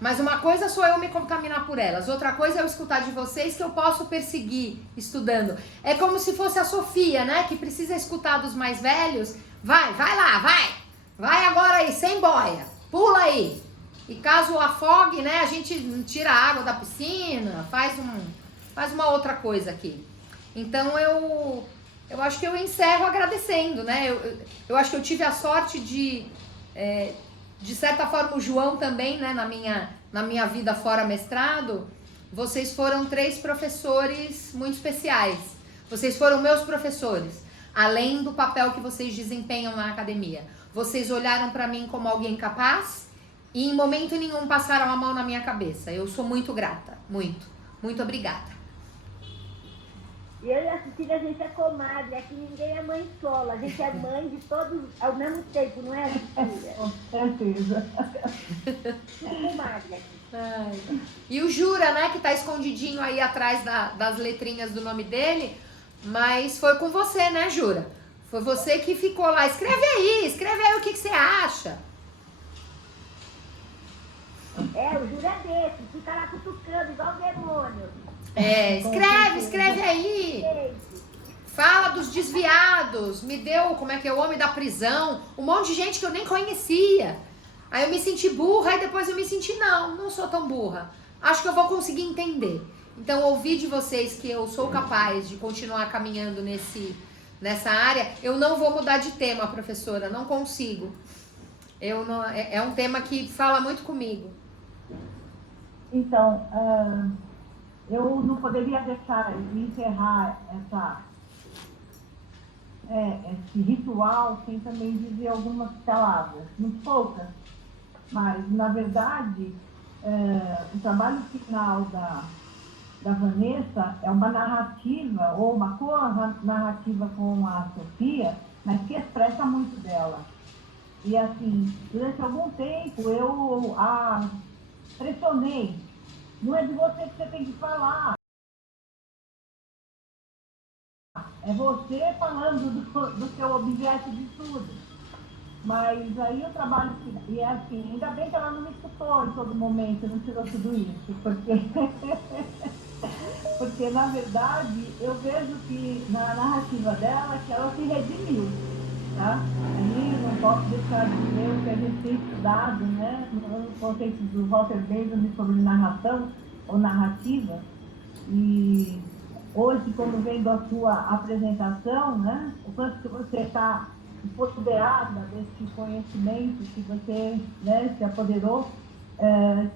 Mas uma coisa sou eu me contaminar por elas, outra coisa é eu escutar de vocês que eu posso perseguir estudando. É como se fosse a Sofia, né, que precisa escutar dos mais velhos. Vai lá, vai agora aí, sem boia, pula aí. E caso afogue, né, a gente tira a água da piscina, faz uma outra coisa aqui. Então eu acho que eu encerro agradecendo, né? Eu acho que eu tive a sorte de certa forma, o João também, né, na minha vida fora mestrado, vocês foram 3 professores muito especiais. Vocês foram meus professores, além do papel que vocês desempenham na academia. Vocês olharam para mim como alguém capaz e em momento nenhum passaram a mão na minha cabeça. Eu sou muito grata, muito obrigada. E eu e a Cecília, a gente é comadre, aqui ninguém é mãe solo, a gente é mãe de todos ao mesmo tempo, não é, Cecília? Com certeza. É comadre aqui. E o Jura, né, que tá escondidinho aí atrás das letrinhas do nome dele, mas foi com você, né, Jura? Foi você que ficou lá. Escreve aí o que você acha. O Jura é desse, fica lá cutucando igual demônio. Escreve aí. Fala dos desviados, me deu, como é que é, o homem da prisão, um monte de gente que eu nem conhecia. Aí eu me senti burra, aí depois eu me senti, não sou tão burra. Acho que eu vou conseguir entender. Então, ouvi de vocês que eu sou capaz de continuar caminhando nessa área. Eu não vou mudar de tema, professora, não consigo. É um tema que fala muito comigo. Então, eu não poderia deixar de encerrar esse ritual sem também dizer algumas palavras, muito poucas, mas, na verdade, o trabalho final da Vanessa é uma narrativa, ou uma co-narrativa com a Sofia, mas que expressa muito dela. E, assim, durante algum tempo eu a pressionei. Não é de você que você tem que falar. É você falando do seu objeto de estudo. Mas aí o trabalho... E é assim, ainda bem que ela não me escutou em todo momento, não tirou tudo isso. Porque, na verdade, eu vejo que na narrativa dela, que ela se redimiu. Tá? Aí não posso deixar de dizer o que a gente tem estudado, né? No conceito do Walter Benjamin sobre narração ou narrativa. E hoje, como vendo a sua apresentação, né? O quanto que você está empoderada desse conhecimento que você, né, se apoderou,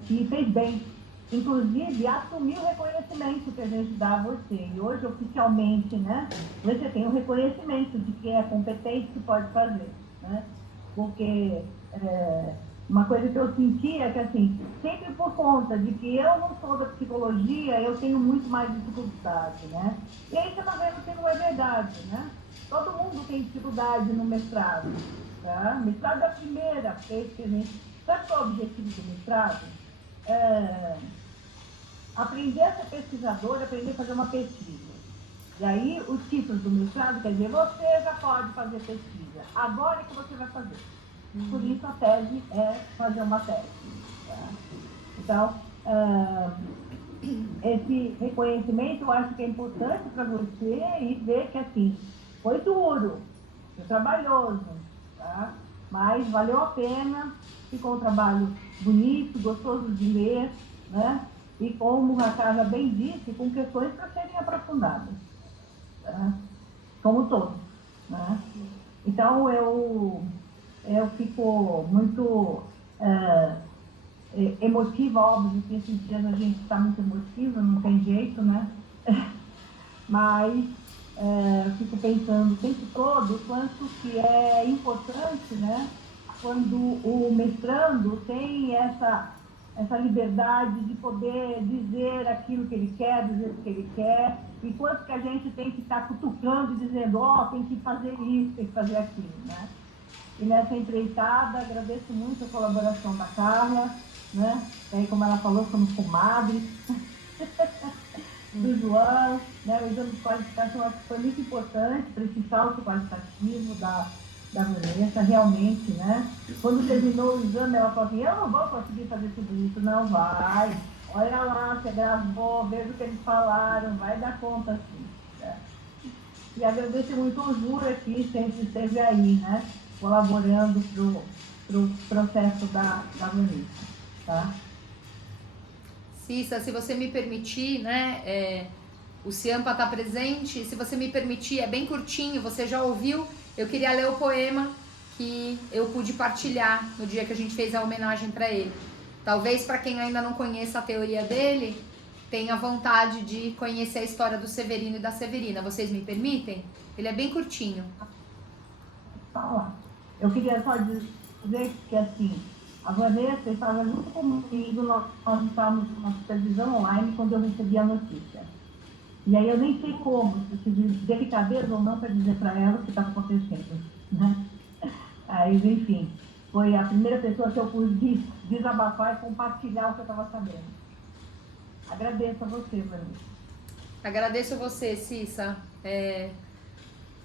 que fez bem. Inclusive, assumiu o reconhecimento que a gente dá a você. E hoje, oficialmente, né, você tem o reconhecimento de que é competente, que pode fazer. Né? Porque uma coisa que eu senti é que, assim, sempre por conta de que eu não sou da psicologia, eu tenho muito mais dificuldade, né? E aí você está vendo que não é verdade, né? Todo mundo tem dificuldade no mestrado, tá? Mestrado é a primeira vez que a gente... Sabe qual é o objetivo do mestrado? Aprender a ser pesquisador, aprender a fazer uma pesquisa. E aí, o título do mestrado quer dizer, você já pode fazer pesquisa. Agora é que você vai fazer. Por isso, a tese é fazer uma tese. Tá? Então, esse reconhecimento eu acho que é importante para você e ver que, assim, foi duro, foi trabalhoso, tá? Mas valeu a pena, ficou um trabalho bonito, gostoso de ler, né? E como a Carla bem disse, com questões para serem aprofundadas, tá? Como todos, né? Então, eu fico muito emotiva, óbvio que esses dias a gente está muito emotiva, não tem jeito, né? Mas fico pensando o tempo todo o quanto que é importante, né? Quando o mestrando tem essa liberdade de poder dizer aquilo que ele quer, dizer o que ele quer, e quanto que a gente tem que estar cutucando e dizendo, tem que fazer isso, tem que fazer aquilo, né? E nessa empreitada, agradeço muito a colaboração da Carla, né? E aí, como ela falou, somos comadres, do João, né? O exame de qualificação acho que foi muito importante para esse salto qualitativo da Vanessa, realmente, né? Quando terminou o exame, ela falou assim, eu não vou conseguir fazer tudo isso, não vai. Olha lá, você gravou, veja o que eles falaram, vai dar conta assim. Né? E agradeço muito o Jura que sempre esteve aí, né? Colaborando pro processo da Vanessa, tá? Cissa, se você me permitir, né, o Ciampa está presente, se você me permitir, é bem curtinho, você já ouviu, eu queria ler o poema que eu pude partilhar no dia que a gente fez a homenagem para ele. Talvez para quem ainda não conheça a teoria dele, tenha vontade de conhecer a história do Severino e da Severina. Vocês me permitem? Ele é bem curtinho. Fala. Eu queria só dizer que, assim, a Vanessa estava junto comigo, nós estávamos numa supervisão online quando eu recebi a notícia. E aí eu nem sei como, se tive delicadeza ou não para dizer para ela o que estava acontecendo, né? Aí, enfim, foi a primeira pessoa que eu pude desabafar e compartilhar o que eu estava sabendo. Agradeço a você, Vanessa. Agradeço você, Cissa.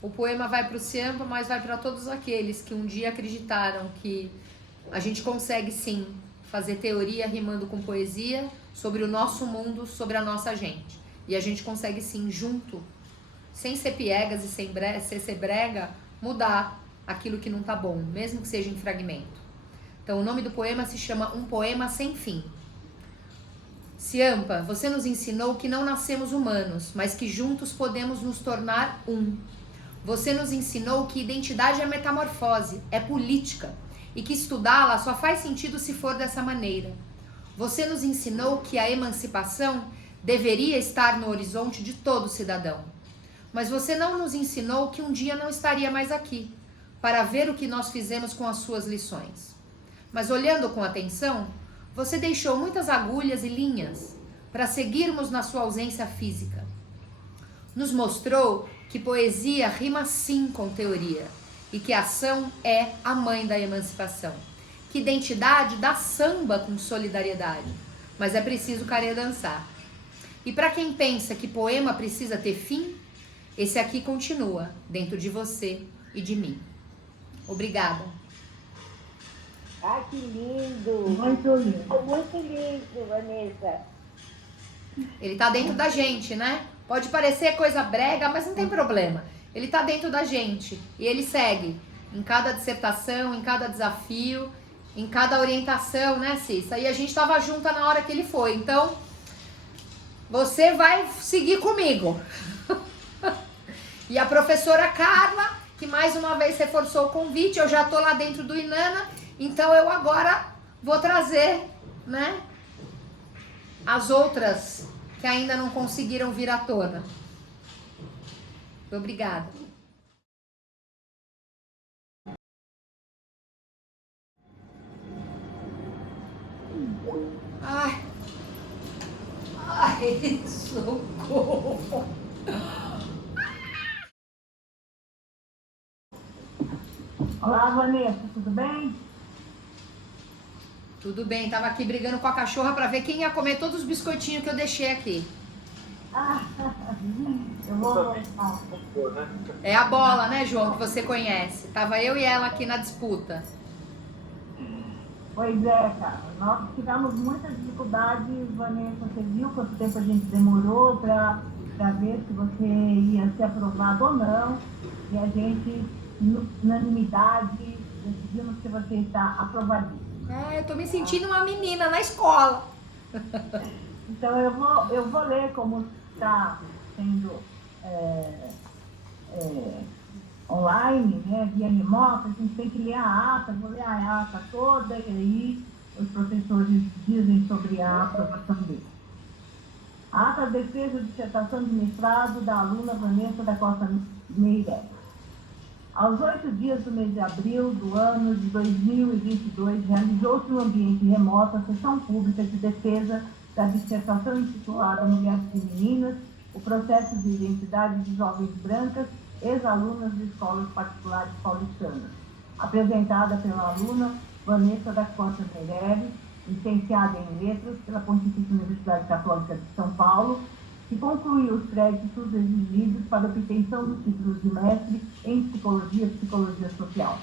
O poema vai para o Ciampa, mas vai para todos aqueles que um dia acreditaram que a gente consegue sim fazer teoria rimando com poesia sobre o nosso mundo, sobre a nossa gente. E a gente consegue sim, junto, sem ser piegas e sem ser brega, mudar aquilo que não tá bom, mesmo que seja em fragmento. Então o nome do poema se chama Um Poema Sem Fim. Ciampa, você nos ensinou que não nascemos humanos, mas que juntos podemos nos tornar um. Você nos ensinou que identidade é metamorfose, é política, e que estudá-la só faz sentido se for dessa maneira. Você nos ensinou que a emancipação deveria estar no horizonte de todo cidadão. Mas você não nos ensinou que um dia não estaria mais aqui, para ver o que nós fizemos com as suas lições. Mas olhando com atenção, você deixou muitas agulhas e linhas para seguirmos na sua ausência física. Nos mostrou que poesia rima sim com teoria e que a ação é a mãe da emancipação. Que identidade dá samba com solidariedade, mas é preciso querer dançar. E para quem pensa que poema precisa ter fim, esse aqui continua dentro de você e de mim. Obrigada. Ai, que lindo! Muito lindo. Muito lindo, Vanessa. Ele tá dentro da gente, né? Pode parecer coisa brega, mas não tem problema. Ele tá dentro da gente e ele segue em cada dissertação, em cada desafio, em cada orientação, né, Cissa? E a gente tava junta na hora que ele foi. Então, você vai seguir comigo. E a professora Carla, que mais uma vez reforçou o convite, eu já tô lá dentro do Inana, então eu agora vou trazer, né, as outras que ainda não conseguiram vir à tona. Obrigada. Ai, socorro. Olá, Vanessa, tudo bem? Tudo bem, tava aqui brigando com a cachorra pra ver quem ia comer todos os biscoitinhos que eu deixei aqui. Eu vou... É a bola, né, João, que você conhece. Tava eu e ela aqui na disputa. Pois é, cara. Nós tivemos muita dificuldade, Vanessa, você viu quanto tempo a gente demorou para ver se você ia ser aprovado ou não. E a gente, unanimidade, decidimos que você está aprovadíssimo. Eu tô me sentindo uma menina na escola. Então eu vou ler como está sendo online, né, via remoto. A gente tem que ler a ata, vou ler a ata toda e aí os professores dizem sobre a aprovação dele. A ata de defesa de dissertação de mestrado da aluna Vanessa da Costa Meirelles. Aos 8 dias do mês de abril do ano de 2022, realizou-se no ambiente remoto a sessão pública de defesa da dissertação intitulada Mulheres e Meninas, o processo de identidade de jovens brancas, ex-alunas de escolas particulares paulistanas, apresentada pela aluna Vanessa da Costa Meirelles, licenciada em Letras pela Pontifícia Universidade Católica de São Paulo, que concluiu os créditos exigidos para a obtenção do título de mestre em Psicologia e Psicologia Social,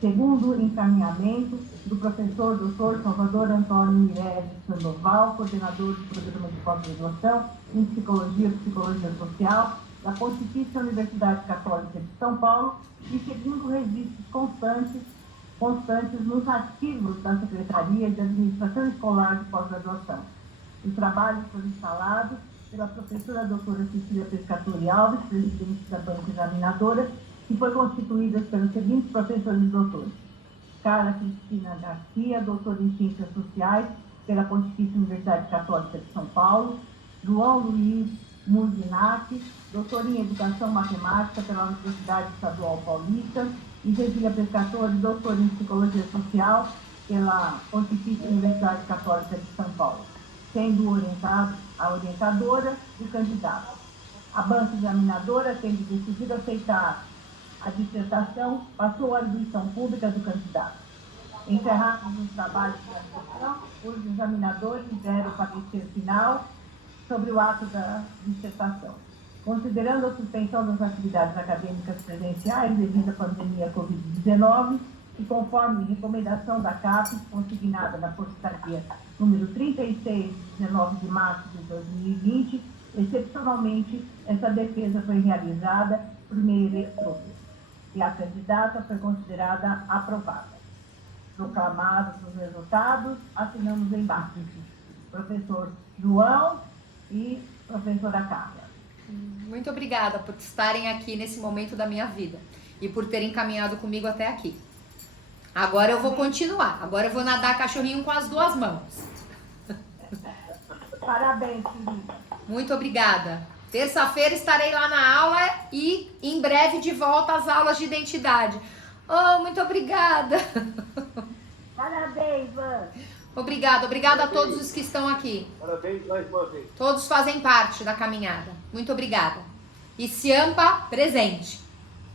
segundo o encaminhamento do professor Dr. Salvador Antônio Mireles Sandoval, coordenador do Programa de Pós-Graduação em Psicologia e Psicologia Social da Pontifícia Universidade Católica de São Paulo e segundo registros constantes nos arquivos da Secretaria de Administração Escolar de Pós-Graduação. Os trabalhos foram instalados pela professora doutora Cecília Pescatori Alves, presidente da banca examinadora, que foi constituída pelos seguintes professores e doutores: Carla Cristina Garcia, doutora em Ciências Sociais pela Pontifícia Universidade Católica de São Paulo, João Luiz Muzinac, doutor em Educação Matemática pela Universidade Estadual Paulista, e Cecília Pescatori, doutora em Psicologia Social pela Pontifícia Universidade Católica de São Paulo, sendo a orientadora do candidato. A banca examinadora, tendo decidido aceitar a dissertação, passou à arguição pública do candidato. Encerrados os trabalhos da sessão, os examinadores deram o parecer final sobre o ato da dissertação. Considerando a suspensão das atividades acadêmicas presenciais devido à pandemia Covid-19 e conforme recomendação da CAPES, consignada na portaria número 36, de 19 de março de 2020, excepcionalmente, essa defesa foi realizada por meio eletrônico e a candidata foi considerada aprovada. Proclamados os resultados, assinamos embaixo. Professor João e professora Carla. Muito obrigada por estarem aqui nesse momento da minha vida e por terem caminhado comigo até aqui. Agora eu vou continuar. Agora eu vou nadar cachorrinho com as duas mãos. Parabéns, querida. Muito obrigada. Terça-feira estarei lá na aula e em breve de volta às aulas de identidade. Oh, muito obrigada. Parabéns, Van. Obrigada a todos os que estão aqui. Parabéns mais uma vez. Todos fazem parte da caminhada. Muito obrigada. E Ciampa, presente.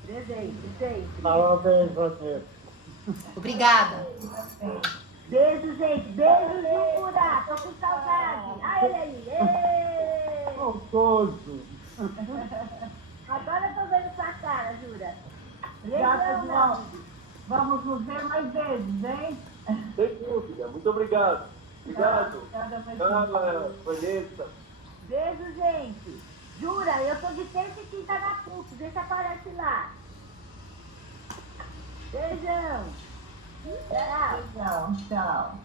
Presente, sempre. Parabéns, Vanessa. Obrigada. Beijo, gente. Beijo, Jura. Tô com saudade. Ah, ele aí. Ê! Gostoso. Agora eu tô vendo sua cara, Jura. Obrigada, Beijão, João. meu. Vamos nos ver mais vezes, hein? Sem dúvida. Muito obrigado. Obrigado. Obrigada, Carla, Vanessa. Beijo, gente. Jura, eu tô de terça e quinta na CUP. Vê se aparece lá. Beijão. Tchau. Tchau, tchau.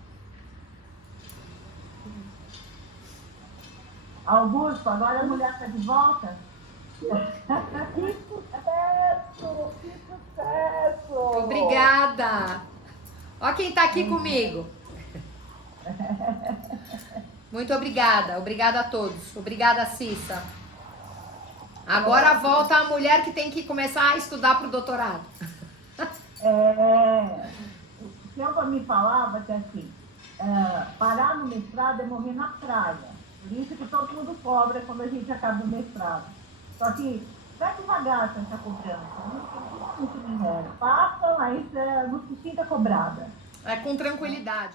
Augusto, agora a mulher está de volta? Que sucesso! Que sucesso! Obrigada. Ó quem tá aqui comigo. Muito obrigada. Obrigada a todos. Obrigada, Cissa. Agora volta a mulher que tem que começar a estudar para o doutorado. O senhor me falava que assim, parar no mestrado é morrer na praia. Por isso que todo mundo cobra quando a gente acaba o mestrado. Só que vai devagar com essa cobrança. Não se minério. Passam, aí você não se sinta cobrada. É com tranquilidade.